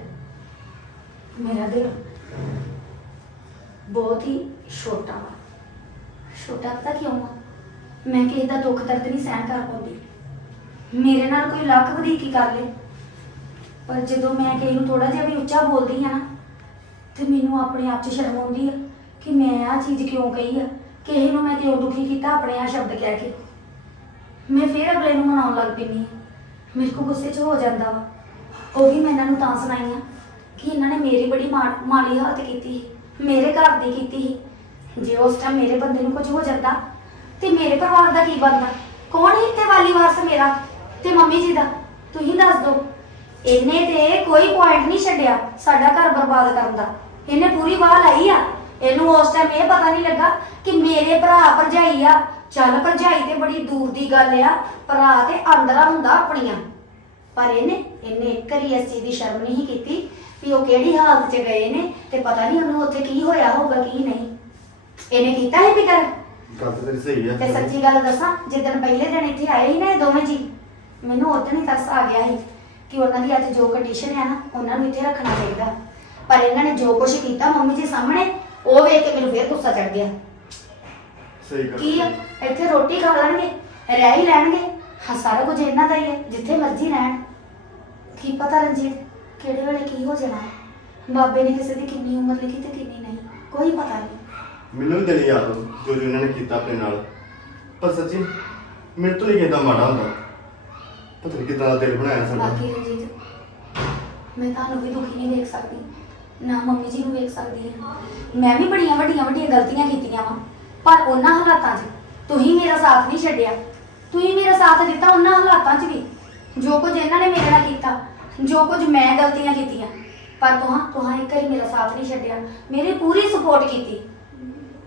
ਮੇਰਾ ਦਿਲ ਬਹੁਤ ਹੀ ਛੋਟਾ ਵਾ। ਛੋਟਾ ਪਤਾ ਕਿਉਂ ਆ? ਮੈਂ ਕਿਸੇ ਦਾ ਦੁੱਖ ਦਰਦ ਨਹੀਂ ਸਹਿਣ ਕਰ ਪਾਉਂਦੀ। ਮੇਰੇ ਨਾਲ ਕੋਈ ਲੱਖ ਵਧੀਕੀ ਕਰ ਲੇ। ਪਰ ਜਦੋਂ ਮੈਂ ਕਿਸੇ ਨੂੰ ਥੋੜਾ ਜਿਹਾ ਵੀ ਉੱਚਾ ਬੋਲਦੀ ਆ ਨਾ ਤੇ ਮੈਨੂੰ ਆਪਣੇ ਆਪ 'ਚ ਸ਼ਰਮ ਆਉਂਦੀ ਆ ਕਿ ਮੈਂ ਆ ਚੀਜ਼ ਕਿਉਂ ਕਹੀ ਆ? ਕਿਸੇ ਨੂੰ ਮੈਂ ਕਿਉਂ ਦੁਖੀ ਕੀਤਾ ਆਪਣੇ ਆ ਸ਼ਬਦ ਕਹਿ ਕੇ? ਮੈਂ ਫੇਰ ਅਗਲੇ ਨੂੰ ਮਨਾਉਣ ਲੱਗ ਪੈਂਦੀ ਆ ਮੇਰੇ ਕੋ ਗੁੱਸੇ 'ਚ ਹੋ ਜਾਂਦਾ ਵਾ। ਉਹ ਵੀ ਮੈਂ ਇਹਨਾਂ ਨੂੰ ਤਾਂ ਸੁਣਾਈਆਂ ਕਿ ਇਹਨਾਂ ਨੇ ਮੇਰੀ ਬੜੀ ਮਾ- ਮਾੜੀ ਹਾਲਤ ਕੀਤੀ ਸੀ, ਮੇਰੇ ਘਰ ਦੀ ਕੀਤੀ ਸੀ। ਜੇ ਉਸ ਟਾਈਮ ਮੇਰੇ ਬੰਦੇ ਨੂੰ ਕੁਝ ਹੋ ਜਾਂਦਾ ਤੇ ਮੇਰੇ ਪਰਿਵਾਰ ਦਾ ਕੀ ਬਣਦਾ? ਕੌਣ ਹੀ ਇੱਥੇ ਵਾਲੀ ਵਾਰਸ ਮੇਰਾ? ਤੇ ਮੰਮੀ ਜੀ ਦਾ ਤੁਸੀਂ ਦੱਸ ਦਿਓ। ਇਹਨੇ ਤੇ ਕੋਈ ਪੁਆਇੰਟ ਨਹੀਂ ਛੱਡਿਆ ਸਾਡਾ ਘਰ ਬਰਬਾਦ ਕਰਨ ਦਾ। ਇਹਨੇ ਪੂਰੀ ਵਾਹ ਲਾਈ ਆ। ਇਹਨੂੰ ਉਸ ਟਾਈਮ ਇਹ ਪਤਾ ਨਹੀਂ ਲੱਗਾ ਕਿ ਮੇਰੇ ਭਰਾ ਭਰਜਾਈ ਆ। ਚੱਲ ਭਰਜਾਈ ਤੇ ਬੜੀ ਦੂਰ ਦੀ ਗੱਲ ਆ ਭਰਾ ਤੇ ਅੰਦਰਾ ਹੁੰਦਾ ਆਪਣੀਆਂ। ਪਰ ਇਹਨੇ ਇਹਨੇ ਇੱਕ ਵਾਰੀ ਇਸ ਚੀਜ਼ ਦੀ ਸ਼ਰਮ ਨਹੀਂ ਕੀਤੀ ਵੀ ਉਹ ਕਿਹੜੀ ਹਾਲਤ 'ਚ ਗਏ ਨੇ ਤੇ ਪਤਾ ਨਹੀਂ ਉਹਨੂੰ ਉੱਥੇ ਕੀ ਹੋਇਆ ਹੋਊਗਾ ਕੀ ਨਹੀਂ। ਇਹਨੇ ਕੀਤਾ ਹੈ ਫਿਕਰ? ਗੱਲ ਤਾਂ ਤੇਰੀ ਸਹੀ ਆ। ਤੇ ਸੱਚੀ ਗੱਲ ਦੱਸਾਂ ਜਿੱਦਣ ਪਹਿਲੇ ਦਿਨ ਇੱਥੇ ਆਏ ਸੀ ਨਾ ਇਹ ਦੋਵੇਂ ਜੀ ਮੈਨੂੰ ਉਦੋਂ ਹੀ ਤਰਸ ਆ ਗਿਆ ਸੀ ਕਿ ਉਹਨਾਂ ਦੀ ਅੱਜ ਜੋ ਕੰਡੀਸ਼ਨ ਹੈ ਨਾ ਉਹਨਾਂ ਨੂੰ ਇੱਥੇ ਰੱਖਣਾ ਚਾਹੀਦਾ। ਪਰ ਇਹਨਾਂ ਨੇ ਜੋ ਕੁਝ ਕੀਤਾ ਮੰਮੀ ਜੀ ਸਾਹਮਣੇ ਉਹ ਵੇਖ ਕੇ ਮੈਨੂੰ ਫੇਰ ਗੁੱਸਾ ਚੜ ਗਿਆ। ਸਹੀ ਗੱਲ ਕੀ ਆ? ਇੱਥੇ ਰੋਟੀ ਖਾ ਲੈਣਗੇ ਰਹਿ ਹੀ ਲੈਣਗੇ ਹਾਂ ਸਾਰਾ ਕੁਝ ਇਹਨਾਂ ਦਾ ਹੀ ਹੈ ਜਿੱਥੇ ਮਰਜ਼ੀ ਰਹਿਣ। ਕੀ ਪਤਾ ਰਣਜੀਤ ਕਿਹੜੇ ਵੇਲੇ ਕੀ ਹੋ ਜਾਣਾ ਬਾਬੇ ਨੇ ਕਿਸੇ ਦੀ ਕਿੰਨੀ ਉਮਰ ਲਿਖੀ ਤੇ ਕਿੰਨੀ ਨਹੀਂ ਕੋਈ ਪਤਾ ਨਹੀਂ। ਮੈਨੂੰ ਵੀ ਦਿਲ ਯਾਦ ਆ ਜੋ ਜੋ ਇਹਨਾਂ ਨੇ ਕੀਤਾ ਆਪਣੇ ਨਾਲ। ਪਰ ਸੱਚੀ ਮੇਰੇ ਤੋਂ ਨਹੀਂ ਕਿਦਾਂ ਮਾੜਾ ਹੁੰਦਾ। ਪਤਾ ਨਹੀਂ ਕਿਦਾਂ ਦਿਲ ਬਣਾਇਆ ਸਾਡਾ। ਬਾਕੀ ਰਣਜੀਤ ਮੈਂ ਤੁਹਾਨੂੰ ਵੀ ਦੁਖੀ ਨਹੀਂ ਵੇਖ ਸਕਦੀ, ਨਾ ਮੰਮੀ ਜੀ ਨੂੰ ਵੇਖ ਸਕਦੀ ਹਾਂ। ਮੈਂ ਵੀ ਬੜੀਆਂ ਵੱਡੀਆਂ ਵੱਡੀਆਂ ਗਲਤੀਆਂ ਕੀਤੀਆਂ ਵਾ, ਪਰ ਉਹਨਾਂ ਹਾਲਾਤਾਂ 'ਚ ਤੁਸੀਂ ਮੇਰਾ ਸਾਥ ਨਹੀਂ ਛੱਡਿਆ। ਤੁਸੀਂ ਮੇਰਾ ਸਾਥ ਦਿੱਤਾ ਉਹਨਾਂ ਹਾਲਾਤਾਂ 'ਚ ਵੀ। ਜੋ ਕੁਝ ਇਹਨਾਂ ਨੇ ਮੇਰੇ ਨਾਲ ਕੀਤਾ, ਜੋ ਕੁਝ ਮੈਂ ਗਲਤੀਆਂ ਕੀਤੀਆਂ, ਪਰ ਤੁਹਾਂ ਤੁਹਾਂ ਇੱਕ ਵਾਰੀ ਮੇਰਾ ਸਾਥ ਨਹੀਂ ਛੱਡਿਆ। ਮੇਰੀ ਪੂਰੀ ਸਪੋਰਟ ਕੀਤੀ।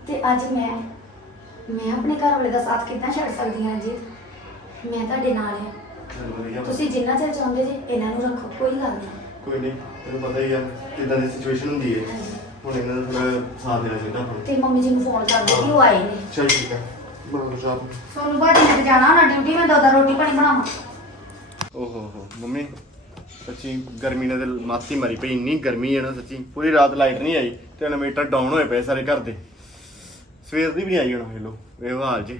ਤੇ ਅੱਜ ਮੈਂ ਮੈਂ ਆਪਣੇ ਘਰ ਵਾਲੇ ਦਾ ਸਾਥ ਕਿੱਦਾਂ ਛੱਡ ਸਕਦੀ ਹਾਂ ਜੀ ਮੈਂ ਤੁਹਾਡੇ ਨਾਲ ਹਾਂ। ਚੱਲ ਵਧੀਆ ਵਾ। ਤੁਸੀਂ ਜਿੰਨਾ ਚਿਰ ਚਾਹੁੰਦੇ ਜੇ ਇਹਨਾਂ ਨੂੰ ਰੱਖੋ ਕੋਈ ਗੱਲ ਨਹੀਂ। ਕੋਈ ਨਹੀਂ ਤੈਨੂੰ ਪਤਾ ਹੀ ਆ ਕਿਦਾਂ ਦੀ ਸਿਚੁਏਸ਼ਨ ਹੁੰਦੀ ਹੈ। ਹੁਣ ਇਹਨਾਂ ਦਾ ਥੋੜਾ ਸਾਥ ਦੇਣਾ ਚਾਹੀਦਾ ਆਪਾਂ ਨੂੰ। ਤੇ ਮੰਮੀ ਜੀ ਨੂੰ ਫੋਨ ਕਰ ਦਿਓ ਕਿ ਉਹ ਆਏ ਨੇ। ਚੱਲ ਠੀਕ ਆ। ਬਣਾ ਲਓ ਚਾਹ। ਸੋਨੂੰ ਨੇ ਤੇ ਜਾਣਾ ਨਾ ਡਿਊਟੀ ਮੈਂ ਦੋਦਾ ਰੋਟੀ ਪਾਣੀ ਬਣਾਵਾਂ। ਓਹੋ ਹੋ ਮੰਮੀ ਸੱਚੀ ਗਰਮੀ ਨੇ ਤੇ ਮਾਤੀ ਮਾਰੀ ਪਈ ਇੰਨੀ ਗਰਮੀ ਹੈ ਨਾ ਸੱਚੀ। ਪੂਰੀ ਰਾਤ ਲਾਈਟ ਨਹੀਂ ਆਈ ਤੇ ਇਨਵੇਟਰ ਡਾਊਨ ਹੋਏ ਪਏ ਸਾਰੇ ਘਰ ਦੇ। ਸਵੇਰ ਦੀ ਵੀ ਨਹੀਂ ਆਈ ਹੁਣ ਵੇਖ ਲੋ ਇਹ ਹਾਲ ਜੀ।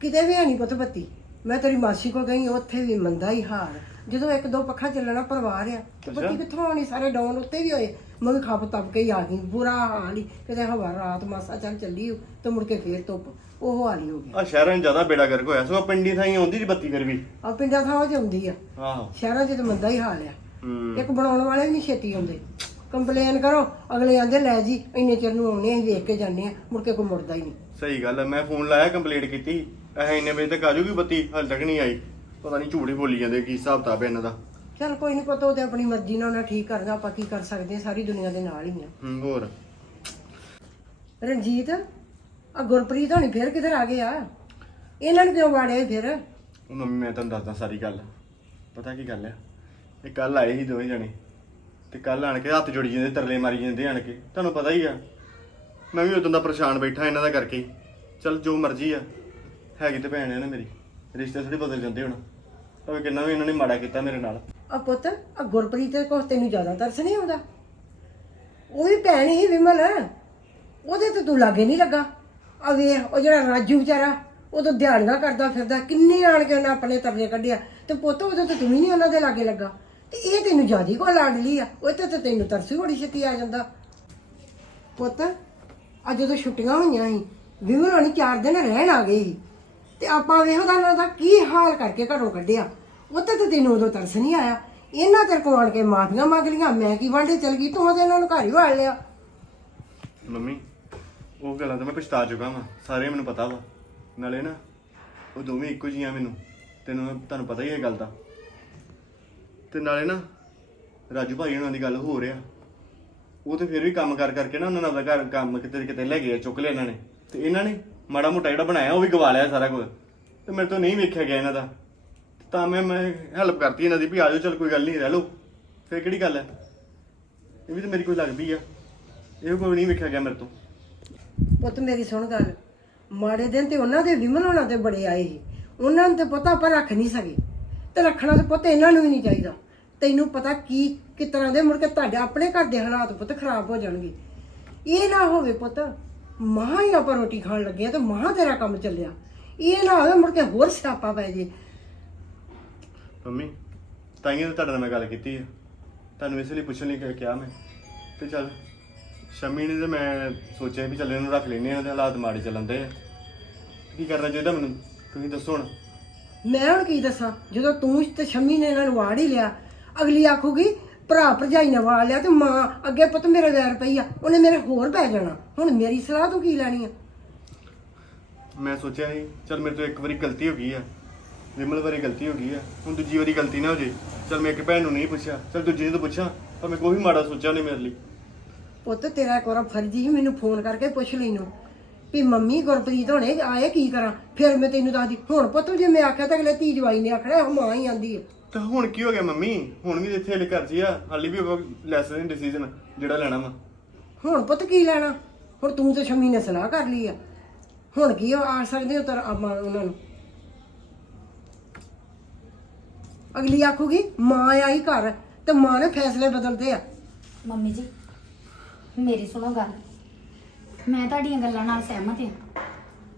ਕਿਤੇ ਵੀ ਨਹੀਂ ਪੁੱਤ ਬੱਤੀ। ਮੈਂ ਤੇਰੀ ਮਾਸੀ ਕੋ ਗਈ ਉੱਥੇ ਵੀ ਮੰਦਾ ਹੀ ਹਾਲ। ਜਦੋਂ ਇੱਕ ਦੋ ਪੱਖਾ ਚੱਲਣਾ ਪਰਿਵਾਰ ਆ ਤੇ ਬੱਤੀ ਅੱਛਾ। ਕਿੱਥੋਂ ਆਉਣੀ? ਸਾਰੇ ਡਾਊਨ ਉੱਤੇ ਵੀ ਹੋਏ। ਮੈਂ ਵੀ ਖੱਪ ਤੱਪ ਕੇ ਹੀ ਆ ਗਈ ਬੁਰਾ ਹਾਲ ਹੀ। ਕਿਤੇ ਹਵਾ ਰਾਤ ਮਾਸਾ ਚੱਲ ਚੱਲੀ ਤੇ ਮੁੜ ਕੇ ਫੇਰ ਧੁੱਪ। ਉਹ ਹਾਲ ਹੀ ਹੋ ਗਿਆ। ਆ ਸ਼ਹਿਰਾਂ 'ਚ ਜ਼ਿਆਦਾ ਬੇੜਾ ਗਰਕ ਹੋਇਆ ਸੋ ਪਿੰਡੀ ਥਾਈ ਆਉਂਦੀ ਜੀ ਬੱਤੀ ਫਿਰ ਵੀ। ਆ ਪਿੰਡਾਂ ਥਾਵਾਂ 'ਚ ਆਉਂਦੀ ਆ। ਆਹੋ। ਸ਼ਹਿਰਾਂ 'ਚ ਤਾਂ ਮੰਦਾ ਹੀ ਹਾਲ ਆ। ਇੱਕ ਬਣਾਉਣ ਵਾਲੇ ਵੀ ਨਹੀਂ ਛੇਤੀ ਆਉਂਦੇ। ਕੰਪਲੇਨ ਕਰੋ ਅਗਲੇ ਆਂਦੇ ਲੈ ਜੀ ਇੰਨੇ ਚਿਰ ਨੂੰ ਆਉਣੇ ਅਸੀਂ ਵੇਖ ਕੇ ਜਾਂਦੇ ਆ ਮੁੜ ਕੇ ਕੋਈ ਮੁੜਦਾ ਹੀ ਨਹੀਂ ਸਹੀ ਗੱਲ ਹੈ ਮੈਂ ਫੋਨ ਲਾਇਆ ਕੰਪਲੀਟ ਕੀਤੀ। ਇਹ ਇੰਨੇ ਵਜੇ ਤੱਕ ਆ ਜਾਊਗੀ ਬੱਤੀ ਹਾਲੇ ਤੱਕ ਨਹੀਂ ਆਈ। ਪਤਾ ਨਹੀਂ ਝੂਠ ਹੀ ਬੋਲੀ ਜਾਂਦੇ ਕੀ ਹਿਸਾਬ ਤਾਬ ਇਹਨਾਂ ਦਾ। ਚਲ ਕੋਈ ਨਹੀਂ ਪਤਾ ਉਹ ਤੇ ਆਪਣੀ ਮਰਜ਼ੀ ਨਾਲ ਉਹਨਾਂ ਠੀਕ ਕਰਨਾ ਆਪਾਂ ਕੀ ਕਰ ਸਕਦੇ ਹਾਂ ਸਾਰੀ ਦੁਨੀਆ ਦੇ ਨਾਲ ਹੀ ਆ। ਹੂੰ ਹੋਰ? ਰਣਜੀਤ ਆ ਗੁਰਪ੍ਰੀਤ ਹੋਣੀ ਫਿਰ ਕਿੱਧਰ ਆ ਗਏ ਆ? ਇਹਨਾਂ ਨੂੰ ਕਿਉਂ ਵਾੜਿਆ ਫਿਰ? ਉਹ ਮੰਮੀ ਮੈਂ ਤੁਹਾਨੂੰ ਦੱਸਦਾ ਸਾਰੀ ਗੱਲ। ਪਤਾ ਕੀ ਗੱਲ ਹੈ ਇਹ ਕੱਲ ਆਏ ਸੀ ਦੋਵੇਂ ਜਣੇ। ਤੇ ਕੱਲ ਆਣ ਕੇ ਹੱਥ ਜੋੜੀ ਜਾਂਦੇ ਤਰਲੇ ਮਾਰੀ ਜਾਂਦੇ ਆਣ ਕੇ। ਤੁਹਾਨੂੰ ਪਤਾ ਹੀ ਆ। ਮੈਂ ਵੀ ਉਦੋਂ ਦਾ ਪਰੇਸ਼ਾਨ ਬੈਠਾ ਇਹਨਾਂ ਦਾ ਕਰਕੇ। ਚਲ ਜੋ ਮਰਜ਼ੀ ਆ। ਹੈਗੀ ਤੇ ਭੈਣ ਹੈ ਨਾ ਮੇਰੀ। ਰਿਸ਼ਤੇ ਥੋੜੇ ਬਦਲ ਜਾਂਦੇ ਹੁਣ। ਭਾਵੇਂ ਕਿੰਨਾ ਵੀ ਇਹਨਾਂ ਨੇ ਮਾੜਾ ਕੀਤਾ ਮੇਰੇ ਨਾਲ। ਆ ਪੁੱਤ, ਆ ਗੁਰਪ੍ਰੀਤ ਦੇ ਕੋਲ ਤੈਨੂੰ ਜ਼ਿਆਦਾ ਤਰਸ ਨਹੀਂ ਆਉਂਦਾ? ਉਹ ਵੀ ਭੈਣ ਹੀ ਵਿਮਲ ਉਹਦੇ ਤੇ ਤੂੰ ਲਾਗੇ ਨਹੀਂ ਲੱਗਾ। ਆ ਵੇ ਉਹ ਜਿਹੜਾ ਰਾਜੂ ਵਿਚਾਰਾ ਉਦੋਂ ਦਿਹਾੜੀਆਂ ਕਰਦਾ ਫਿਰਦਾ ਕਿੰਨੇ ਆਣ ਕੇ ਉਹਨੇ ਆਪਣੇ ਤਰਲੇ ਕੱਢਿਆ ਤੇ ਪੁੱਤ ਉਦੋਂ ਤੇ ਤੂੰ ਵੀ ਨਹੀਂ ਉਹਨਾਂ ਦੇ ਲਾਗੇ ਲੱਗਾ। ਤੇ ਇਹ ਤੈਨੂੰ ਜਿਆਦੀ ਕੋ ਲਾਡਲੀ ਆ। ਉਹ ਤੇ ਤੇ ਤੈਨੂੰ ਤਰਸ ਵੀ ਬੜੀ ਛੇਤੀ ਆ ਜਾਂਦਾ। ਪੁੱਤ ਅੱਜ ਜਦੋਂ ਛੁੱਟੀਆਂ ਹੋਈਆਂ ਸੀ, ਵਿਮਲ ਹੋਣੀ ਚਾਰ ਦਿਨ ਰਹਿਣ ਆ ਗਏ ਸੀ। ਤੇ ਆਪਾਂ ਵੇਖੋ ਦਾ ਉਹਨਾਂ ਦਾ ਕੀ ਹਾਲ ਕਰਕੇ ਘਰੋਂ ਕੱਢਿਆ। ਉੱਤੇ ਤੇ ਤੈਨੂੰ ਉਦੋਂ ਤਰਸ ਨਹੀਂ ਆਇਆ। ਇਹਨਾਂ ਤੇਰੇ ਕੋਲ ਆਣ ਕੇ ਮਾਫੀਆਂ ਮੰਗ ਲੀਆਂ ਮੈਂ ਕੀ ਵਾਂਡੇ ਚਲ ਗਈ, ਤੂੰ ਉਹਦੇ ਇਹਨਾਂ ਨੂੰ ਘਰ ਹੀ ਵਾੜ ਲਿਆ। ਮੰਮੀ, ਉਹ ਗੱਲਾਂ ਤਾਂ ਮੈਂ ਪਛਤਾ ਚੁੱਕਾ ਵਾਂ, ਸਾਰੇ ਮੈਨੂੰ ਪਤਾ ਵਾ। ਨਾਲੇ ਨਾ, ਉਹ ਦੋਵੇਂ ਇੱਕੋ ਜੀਆਂ ਮੈਨੂੰ। ਤੈਨੂੰ ਤੁਹਾਨੂੰ ਪਤਾ ਹੀ ਹੈ ਗੱਲ ਦਾ। ਤੇ ਨਾਲੇ ਨਾ, ਰਾਜੂ ਭਾਈ ਉਹਨਾਂ ਦੀ ਗੱਲ ਹੋ ਰਿਹਾ ਉਹ ਤੇ ਫਿਰ ਵੀ ਕੰਮ ਕਰ ਕਰਕੇ ਨਾ ਉਹਨਾਂ ਨੇ ਘਰ ਕੰਮ ਕਿਤੇ ਕਿਤੇ ਲੈ ਗਏ ਚੁੱਕ ਲਿਆ ਇਹਨਾਂ ਨੇ। ਤੇ ਇਹਨਾਂ ਨੇ ਮਾੜਾ ਮੋਟਾ ਜਿਹੜਾ ਬਣਾਇਆ, ਉਹ ਵੀ ਗਵਾ ਲਿਆ ਸਾਰਾ ਕੁਝ। ਤੇ ਮੇਰੇ ਤੋਂ ਨਹੀਂ ਵੇਖਿਆ ਗਿਆ ਇਹਨਾਂ ਦਾ। ਤਾਂ ਮੈਂ ਮੈਂ ਹੈਲਪ ਕਰਤੀ ਇਹਨਾਂ ਦੀ ਵੀ ਆਜੋ, ਚਲ ਕੋਈ ਗੱਲ ਨਹੀਂ, ਰਹਿ ਲਓ। ਫਿਰ ਕਿਹੜੀ ਗੱਲ ਹੈ? ਇਹ ਵੀ ਤਾਂ ਮੇਰੀ ਕੋਈ ਲੱਗਦੀ ਆ। ਇਹ ਕੋਈ ਨਹੀਂ ਵੇਖਿਆ ਗਿਆ ਮੇਰੇ ਤੋਂ। ਪੁੱਤ, ਮੇਰੀ ਸੁਣ ਗੱਲ। ਮਾੜੇ ਦਿਨ ਤੇ ਉਹਨਾਂ ਦੇ ਵਿਮਨ ਹੋਣਾ ਤੇ ਬੜੇ ਆਏ ਸੀ। ਉਹਨਾਂ ਨੂੰ ਤੇ ਪਤਾ ਆਪਾਂ ਰੱਖ ਨਹੀਂ ਸਕੇ। ਤੇ ਰੱਖਣਾ ਤੇ ਪੁੱਤ ਇਹਨਾਂ ਨੂੰ ਵੀ ਨਹੀਂ ਚਾਹੀਦਾ। ਤੈਨੂੰ ਪਤਾ ਕੀ, ਕਿਸ ਤਰ੍ਹਾਂ ਦੇ ਮੁੜ ਕੇ ਤੁਹਾਡੇ ਆਪਣੇ ਘਰ ਦੇ ਹਾਲਾਤ ਪੁੱਤ ਖਰਾਬ ਹੋ ਜਾਣਗੇ। ਇਹ ਨਾ ਹੋਵੇ ਪੁੱਤ। ਮਾਂ ਹੀ ਆਪਾਂ ਰੋਟੀ ਖਾਣ ਲੱਗੇ ਆ ਤੇ ਮਾਂ ਤੇਰਾ ਕੰਮ ਚੱਲਿਆ। ਇਹ ਨਾ ਹੋਵੇ ਮੁੜ ਕੇ ਹੋਰ ਸਿਆਪਾ ਪੈ ਜੇ। ਮੰਮੀ ਤਾਈਆਂ ਤਾਂ ਤੁਹਾਡੇ ਨਾਲ ਮੈਂ ਗੱਲ ਕੀਤੀ ਹੈ ਤੁਹਾਨੂੰ ਇਸ ਲਈ ਪੁੱਛਣ ਲਈ ਕਿ- ਕਿਹਾ ਮੈਂ। ਤੇ ਚੱਲ ਸ਼ਮੀ ਨੇ ਤੇ ਮੈਂ ਸੋਚਿਆ ਵੀ ਚੱਲ ਇਹਨੂੰ ਰੱਖ ਲੈਨੇ ਆ ਤੇ ਹਾਲਾਤ ਮਾੜੇ ਚੱਲਣਦੇ ਆ। ਕੀ ਕਰਨਾ ਚਾਹੀਦਾ ਮੈਨੂੰ? ਤੁਸੀਂ ਦੱਸੋ ਹੁਣ। ਮੈਂ ਹੁਣ ਕੀ ਦੱਸਾਂ? ਜਦੋਂ ਤੂੰ ਤੇ ਸ਼ਮੀ ਨੇ ਇਹਨਾਂ ਨੂੰ ਵਾੜ ਹੀ ਲਿਆ ਅਗਲੀ ਆਖੂਗੀ ਭਰਾ ਭਰਜਾਈ ਨੇ ਵਾੜ ਲਿਆ ਤੇ ਮਾਂ ਅੱਗੇ ਪੁੱਤ ਮੇਰੇ ਪਈ ਆ ਉਹਨੇ ਮੇਰੇ ਹੋਰ ਪੈ ਜਾਣਾ। ਹੁਣ ਮੇਰੀ ਸਲਾਹ ਤੂੰ ਕੀ ਲੈਣੀ ਆ? ਮੈਂ ਸੋਚਿਆ ਸੀ ਚੱਲ ਮੇਰੇ ਤੋਂ ਇੱਕ ਵਾਰੀ ਗਲਤੀ ਹੋ ਗਈ ਆ। ਵਿਮਲ ਵਾਰੀ ਗਲਤੀ ਹੋ ਗਈ ਆ। ਹੁਣ ਦੂਜੀ ਵਾਰੀ ਗਲਤੀ ਨਾ ਹੋ ਜੇ। ਚੱਲ ਮੈਂ ਇੱਕ ਭੈਣ ਨੂੰ ਨਹੀਂ ਪੁੱਛਿਆ ਚੱਲ ਦੂਜੀ ਨੂੰ ਤਾਂ ਪੁੱਛਾਂ ਪਰ ਮੈਂ ਕੋਈ ਵੀ ਮਾੜਾ ਸੋਚਿਆ ਉਹਨੇ ਮੇਰੇ ਲਈ। ਪੁੱਤ ਤੇਰਾ ਇੱਕ ਵਾਰ ਫਰਜ਼ੀ ਸੀ ਮੈਨੂੰ ਫੋਨ ਕਰਕੇ ਪੁੱਛ ਲੈਨੂੰ ਵੀ ਮੰਮੀ ਗੁਰਪ੍ਰੀਤ ਹੋਣੇ ਆਏ ਕੀ ਕਰਾਂ? ਫਿਰ ਮੈਂ ਤੈਨੂੰ ਦੱਸਦੀ। ਹੁਣ ਪੁੱਤ ਜੇ ਮੈਂ ਆਖਿਆ ਤਾਂ ਅਗਲੇ ਧੀ ਜਵਾਈ ਨੇ ਆਖਣਾ ਉਹ ਮਾਂ ਹੀ ਆਂਦੀ ਹੈ ਤਾਂ ਹੁਣ ਕੀ ਹੋ ਗਿਆ ਮੰਮੀ? ਹੁਣ ਵੀ ਇੱਥੇ ਹਲੇ ਘਰ ਹੀ ਆ ਹਾਲੇ ਵੀ ਉਹ ਲੈਸ ਨਹੀਂ ਡਿਸੀਜਨ ਜਿਹੜਾ ਲੈਣਾ ਵਾ। ਹੁਣ ਪੁੱਤ ਕੀ ਲੈਣਾ? ਹੁਣ ਤੂੰ ਤੇ ਸ਼ਮੀ ਨੇ ਸਲਾਹ ਕਰ ਲਈ ਆ। ਹੁਣ ਕੀ ਆ ਸਕਦੇ ਹੋ ਤਰ ਆਪਾਂ ਉਹਨਾਂ ਨੂੰ? ਅਗਲੀ ਆਖੂਗੀ ਮਾਂ ਆਈ ਘਰ ਤੇ ਮਾਂ ਨੇ ਫੈਸਲੇ ਬਦਲਦੇ ਆ। ਮੰਮੀ ਜੀ ਮੇਰੀ ਸੁਣੋ ਗੱਲ। ਮੈਂ ਤੁਹਾਡੀਆਂ ਗੱਲਾਂ ਨਾਲ ਸਹਿਮਤ ਹਾਂ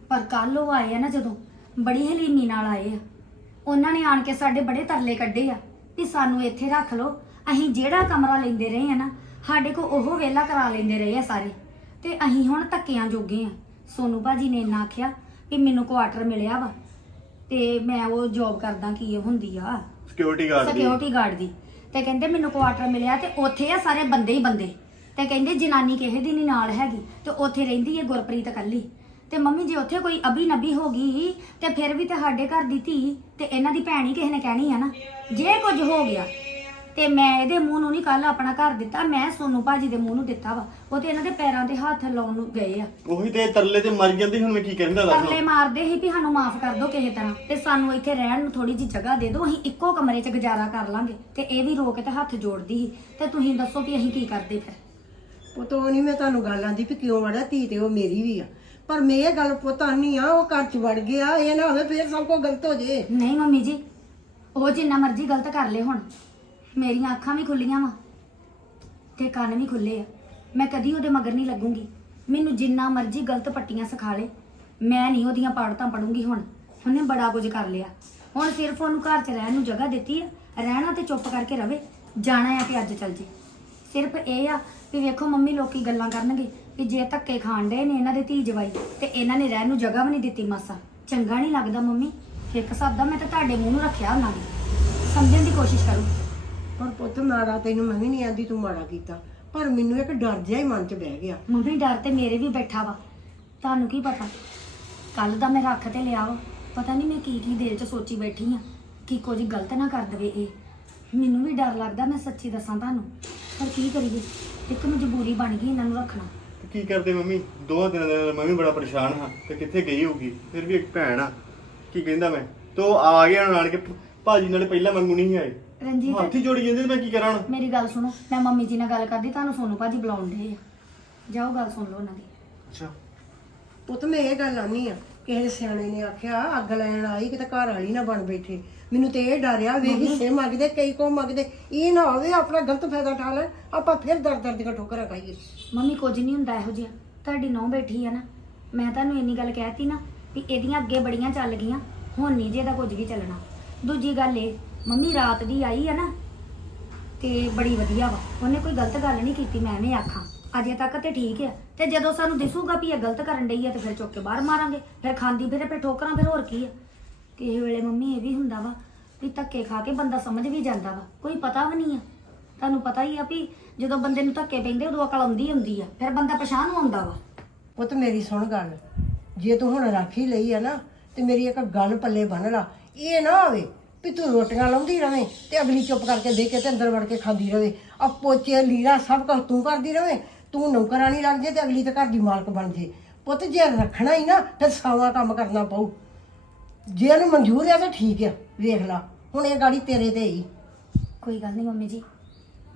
ਪਰ ਕੱਲ ਉਹ ਆਏ ਆ ਨਾ ਜਦੋਂ ਬੜੀ ਹਲੀਮੀ ਨਾਲ ਆਏ ਆ। ਉਹਨਾਂ ਨੇ ਆਣ ਕੇ ਸਾਡੇ ਬੜੇ ਤਰਲੇ ਕੱਢੇ ਆ ਵੀ ਸਾਨੂੰ ਇੱਥੇ ਰੱਖ ਲਓ। ਅਸੀਂ ਜਿਹੜਾ ਕਮਰਾ ਲੈਂਦੇ ਰਹੇ ਆ ਨਾ ਸਾਡੇ ਕੋ ਉਹ ਵੇਲਾ ਕਰਾ ਲੈਂਦੇ ਰਹੇ ਆ ਸਾਰੇ। ਤੇ ਅਸੀਂ ਹੁਣ ਧੱਕਿਆਂ ਜੋਗੇ ਆ। ਸੋਨੂ ਭਾਜੀ ਨੇ ਇੰਨਾ ਆਖਿਆ ਵੀ ਮੈਨੂੰ ਕੁਆਟਰ ਮਿਲਿਆ ਵਾ। ਤੇ ਮੈਂ ਉਹ ਜੌਬ ਕਰਦਾ ਕੀ ਇਹ ਹੁੰਦੀ ਆ। ਸਿਕਿਉਰਿਟੀ ਗਾਰਡ ਦੀ। ਸਿਕਿਉਰਿਟੀ ਗਾਰਡ ਦੀ। ਤੇ ਕਹਿੰਦੇ ਮੈਨੂੰ ਕੁਆਟਰ ਮਿਲਿਆ ਤੇ ਉੱਥੇ ਆ ਸਾਰੇ ਬੰਦੇ ਹੀ ਬੰਦੇ। ਤੇ ਕਹਿੰਦੇ ਜਨਾਨੀ ਕਿਸੇ ਦੀ ਨਹੀਂ ਨਾਲ ਹੈਗੀ ਤੇ ਉੱਥੇ ਰਹਿੰਦੀ ਹੈ ਗੁਰਪ੍ਰੀਤ ਇਕੱਲੀ ਤੇ ਮੰਮੀ ਜੇ ਉੱਥੇ ਕੋਈ ਅਬੀ ਨਬੀ ਹੋ ਗਈ ਤੇ ਫਿਰ ਵੀ ਤੇ ਸਾਡੇ ਘਰ ਦੀ ਧੀ ਤੇ ਇਹਨਾਂ ਦੀ ਭੈਣ ਹੀ ਕਿਸੇ ਨੇ ਕਹਿਣੀ ਆ ਨਾ। ਜੇ ਕੁਝ ਹੋ ਗਿਆ ਤੇ ਮੈਂ ਇਹਦੇ ਮੂੰਹ ਨੂੰ ਨਹੀਂ ਕੱਲ ਆਪਣਾ ਘਰ ਦਿੱਤਾ ਮੈਂ ਸੋਨੂ ਭਾਜੀ ਦੇ ਮੂੰਹ ਨੂੰ ਦਿੱਤਾ ਵਾ। ਉਹ ਤੇ ਇਹਨਾਂ ਦੇ ਪੈਰਾਂ ਤੇ ਹੱਥ ਲਾਉਣ ਨੂੰ ਗਏ ਆ। ਉਹੀ ਤੇ ਤਰਲੇ ਤੇ ਮਰ ਜਾਂਦੀ ਹੁਣ ਮੈਂ ਕੀ ਕਰਾਂਗਾ ਦੱਸ? ਤਰਲੇ ਮਾਰਦੇ ਸੀ ਵੀ ਸਾਨੂੰ ਮਾਫ ਕਰ ਦਿਓ ਕਿਸੇ ਤਰ੍ਹਾਂ ਤੇ ਸਾਨੂੰ ਇੱਥੇ ਰਹਿਣ ਨੂੰ ਥੋੜੀ ਜਿਹੀ ਜਗ੍ਹਾ ਦੇ ਦਿਓ ਅਸੀਂ ਇੱਕੋ ਕਮਰੇ 'ਚ ਗੁਜ਼ਾਰਾ ਕਰ ਲਾਂਗੇ ਤੇ ਇਹ ਵੀ ਰੋ ਕੇ ਤੇ ਹੱਥ ਜੋੜਦੀ ਸੀ। ਤੇ ਤੁਸੀਂ ਦੱਸੋ ਵੀ ਅਸੀਂ ਕੀ ਕਰਦੇ ਫਿਰ? ਪੁੱਤ ਉਹ ਨਹੀਂ ਮੈਂ ਤੁਹਾਨੂੰ ਗੱਲ ਆਂਦੀ ਵੀ ਕਿਉਂ ਵੜਿਆ ਧੀ ਤੇ ਉਹ ਮੇਰੀ ਵੀ ਆ। ਪਰ ਮੈਂ ਇਹ ਗੱਲ ਪੁੱਤ ਨਹੀਂ ਆ, ਉਹ ਘਰ ਚ ਵੜ ਗਿਆ, ਇਹ ਨਾ ਹੋਵੇ ਫੇਰ ਸਭ ਕੋ ਗਲਤ ਹੋ ਜੇ। ਨਹੀਂ ਮੰਮੀ ਜੀ, ਉਹ ਜਿੰਨਾ ਮਰਜ਼ੀ ਗਲਤ ਕਰ ਲੇ ਹੁਣ। ਮੇਰੀਆਂ ਅੱਖਾਂ ਵੀ ਖੁੱਲੀਆਂ ਵਾ ਤੇ ਕੰਨ ਵੀ ਖੁੱਲੇ ਆ। ਮੈਂ ਕਦੀ ਉਹਦੇ ਮਗਰ ਨਹੀਂ ਲੱਗੂੰਗੀ। ਮੈਨੂੰ ਜਿੰਨਾ ਮਰਜ਼ੀ ਗਲਤ ਪੱਟੀਆਂ ਸਿਖਾ ਲੇ, ਮੈਂ ਨਹੀਂ ਉਹਦੀਆਂ ਪਾੜਤਾਂ ਪੜੂੰਗੀ ਹੁਣ। ਉਹਨੇ ਬੜਾ ਕੁਝ ਕਰ ਲਿਆ। ਹੁਣ ਸਿਰਫ ਉਹਨੂੰ ਘਰ 'ਚ ਰਹਿਣ ਨੂੰ ਜਗ੍ਹਾ ਦਿੱਤੀ ਆ। ਰਹਿਣਾ ਤੇ ਚੁੱਪ ਕਰਕੇ ਰਵੇ। ਜਾਣਾ ਆ ਕਿ ਅੱਜ ਚੱਲ ਜੇ। ਸਿਰਫ ਇਹ ਆ ਵੀ ਵੇਖੋ ਮੰਮੀ ਲੋਕੀ ਗੱਲਾਂ ਕਰਨਗੇ। ਵੀ ਜੇ ਧੱਕੇ ਖਾਣ ਦੇ ਨੇ ਇਹਨਾਂ ਦੇ ਧੀ ਜਵਾਈ ਤੇ ਇਹਨਾਂ ਨੇ ਰਹਿਣ ਨੂੰ ਜਗ੍ਹਾ ਵੀ ਨਹੀਂ ਦਿੱਤੀ ਮਾਸਾ। ਚੰਗਾ ਨਹੀਂ ਲੱਗਦਾ ਮੰਮੀ। ਇੱਕ ਹਿਸਾਬ ਦਾ ਮੈਂ ਤਾਂ ਤੁਹਾਡੇ ਮੂੰਹ ਨੂੰ ਰੱਖਿਆ ਉਹਨਾਂ ਨੇ ਸਮਝਣ ਦੀ ਕੋਸ਼ਿਸ਼ ਕਰੋ। ਪਰ ਪੁੱਤ ਮਾੜਾ ਤੈਨੂੰ ਮੈਂ ਵੀ ਨਹੀਂ ਆਂਦੀ ਤੂੰ ਮਾੜਾ ਕੀਤਾ। ਪਰ ਮੈਨੂੰ ਇੱਕ ਡਰ ਜਿਹਾ ਹੀ ਮਨ 'ਚ ਬਹਿ ਗਿਆ। ਮੰਮੀ ਡਰ ਤੇ ਮੇਰੇ ਵੀ ਬੈਠਾ ਵਾ। ਤੁਹਾਨੂੰ ਕੀ ਪਤਾ? ਕੱਲ ਦਾ ਮੈਂ ਰੱਖ ਤੇ ਲਿਆ ਵਾ। ਪਤਾ ਨਹੀਂ ਮੈਂ ਕੀ ਕੀ ਦਿਲ 'ਚ ਸੋਚੀ ਬੈਠੀ ਆ। ਕਿ ਕੁਝ ਗਲਤ ਨਾ ਕਰ ਦਵੇ ਇਹ। ਮੈਨੂੰ ਵੀ ਡਰ ਲੱਗਦਾ ਮੈਂ ਸੱਚੀ ਦੱਸਾਂ ਤੁਹਾਨੂੰ। ਪਰ ਕੀ ਕਰੀਏ? ਇੱਕ ਮਜਬੂਰੀ ਬਣ ਗਈ ਇਹਨਾਂ ਨੂੰ ਰੱਖਣਾ। ਤੇ ਕੀ ਕਰਦੇ ਮੰਮੀ? ਦੋਹਾਂ ਦਿਨਾਂ ਦੇ ਮੈਂ ਵੀ ਬੜਾ ਪਰੇਸ਼ਾਨ ਹਾਂ ਤੇ ਕਿੱਥੇ ਗਈ ਹੋਊਗੀ? ਫਿਰ ਵੀ ਇੱਕ ਭੈਣ ਆ। ਕੀ ਕਹਿੰਦਾ ਮੈਂ? ਤੋ ਆ ਗਿਆ ਨਾਲ ਕੇ ਭਾਜੀ ਨਾਲੇ ਪਹਿਲਾਂ ਮੰਗੂ ਨਹੀਂ ਆਏ। ਰਣਜੀਤ। ਹੱਥ ਜੋੜੀ ਜਾਂਦੇ ਤੇ ਮੈਂ ਕੀ ਕਰਾਂ ਹੁਣ? ਮੇਰੀ ਗੱਲ ਸੁਣੋ ਮੈਂ ਮੰਮੀ ਜੀ ਨਾਲ ਗੱਲ ਕਰਦੀ ਤੁਹਾਨੂੰ ਸੋਨੂ ਭਾਜੀ ਬੁਲਾਉਂਦੇ ਆ। ਜਾਓ ਗੱਲ ਸੁਣ ਲਓ ਉਹਨਾਂ ਦੀ। ਅੱਛਾ। ਪੁੱਤ ਮੈਂ ਇਹ ਗੱਲ ਆਨੀ ਆ। ਕਿਸੇ ਸਿਆਣੇ ਨੇ ਆਖਿਆ ਅੱਗ ਲੈਣ ਆਈ ਕਿਤੇ ਘਰ ਵਾਲੀ ਨਾ ਬਣ ਬੈਠੇ। ਮੈਨੂੰ ਤੇ ਇਹ ਡਰਿਆ ਵੇ ਹਿੱਸੇ ਮੰਗਦੇ ਕਈ ਕੋ ਮੰਗਦੇ। ਇਹ ਨਾ ਹੋਵੇ ਆਪਣਾ ਗਲਤ ਫਾਇਦਾ ਉਠਾ ਲੈਣ ਆਪਾਂ ਫਿਰ ਦਰ ਦਰ ਦੀਆਂ ਠੋਕਰਾਂ ਖਾਈਏ ਮੰਮੀ ਕੁਝ ਨਹੀਂ ਹੁੰਦਾ ਇਹੋ ਜਿਹਾ। ਤੁਹਾਡੀ ਨੌ ਬੈਠੀ ਆ ਨਾ ਮੈਂ ਤੁਹਾਨੂੰ ਇੰਨੀ ਗੱਲ ਕਹਿਤੀ ਨਾ ਵੀ ਇਹਦੀਆਂ ਅੱਗੇ ਬੜੀਆਂ ਚੱਲ ਗਈਆਂ ਹੁਣ ਨਹੀਂ ਜੇ ਇਹਦਾ ਕੁਝ ਵੀ ਚੱਲਣਾ। ਦੂਜੀ ਗੱਲ ਇਹ ਮੰਮੀ ਰਾਤ ਦੀ ਆਈ ਆ ਨਾ ਤੇ ਬੜੀ ਵਧੀਆ ਵਾ। ਉਹਨੇ ਕੋਈ ਗਲਤ ਗੱਲ ਨਹੀਂ ਕੀਤੀ ਮੈਂ ਐਵੇਂ ਆਖਾਂ। ਅਜੇ ਤੱਕ ਤੇ ਠੀਕ ਆ। ਤੇ ਜਦੋਂ ਸਾਨੂੰ ਦਿਸੂਗਾ ਵੀ ਇਹ ਗਲਤ ਕਰਨ ਡਈ ਆ ਤੇ ਫਿਰ ਚੁੱਕ ਕੇ ਬਾਹਰ ਮਾਰਾਂਗੇ। ਫਿਰ ਖਾਂਦੀ ਫਿਰੇ ਫਿਰ ਠੋਕਰਾਂ ਫਿਰ ਹੋਰ ਕੀ ਆ? ਕਿਸੇ ਵੇਲੇ ਮੰਮੀ ਇਹ ਵੀ ਹੁੰਦਾ ਵਾ ਵੀ ਧੱਕੇ ਖਾ ਕੇ ਬੰਦਾ ਸਮਝ ਵੀ ਜਾਂਦਾ ਵਾ। ਕੋਈ ਪਤਾ ਵੀ ਨਹੀਂ ਆ। ਤੁਹਾਨੂੰ ਪਤਾ ਹੀ ਆ ਵੀ ਜਦੋਂ ਬੰਦੇ ਨੂੰ ਧੱਕੇ ਪੈਂਦੇ, ਉਦੋਂ ਅਕਲ ਆਉਂਦੀ ਹੁੰਦੀ ਆ। ਫਿਰ ਬੰਦਾ ਪਛਾਣ ਨੂੰ ਆਉਂਦਾ ਵਾ। ਪੁੱਤ ਮੇਰੀ ਸੁਣ ਗੱਲ। ਜੇ ਤੂੰ ਹੁਣ ਰਾਖੀ ਲਈ ਆ ਨਾ, ਤੇ ਮੇਰੀ ਇੱਕ ਗੱਲ ਪੱਲੇ ਬੰਨ ਲਾ। ਇਹ ਨਾ ਹੋਵੇ ਵੀ ਤੂੰ ਰੋਟੀਆਂ ਲਾਉਂਦੀ ਰਵੇਂ ਤੇ ਅਗਲੀ ਚੁੱਪ ਕਰਕੇ ਦੇ ਕੇ ਤੇ ਅੰਦਰ ਵੜ ਕੇ ਖਾਂਦੀ ਰਵੇ। ਆ ਪੋਚੇ, ਲੀੜਾ ਸਭ ਕੁਝ ਤੂੰ ਕਰਦੀ ਰਵੇਂ। ਤੂੰ ਨੌਕਰਾਨੀ ਲੱਗ ਜੇ ਤੇ ਅਗਲੀ ਤੇ ਘਰ ਦੀ ਮਾਲਕ ਬਣ ਜੇ। ਪੁੱਤ ਜੇ ਰੱਖਣਾ ਹੀ ਨਾ, ਫਿਰ ਸਾਵਾ ਕੰਮ ਕਰਨਾ ਪਊ। ਜੇ ਇਹਨੂੰ ਮਨਜ਼ੂਰ ਆ ਤਾਂ ਠੀਕ ਆ, ਵੇਖ ਲਾ, ਹੁਣ ਇਹ ਗਾੜੀ ਤੇਰੇ ਤੇ ਹੀ। ਕੋਈ ਗੱਲ ਨਹੀਂ ਮੰਮੀ ਜੀ,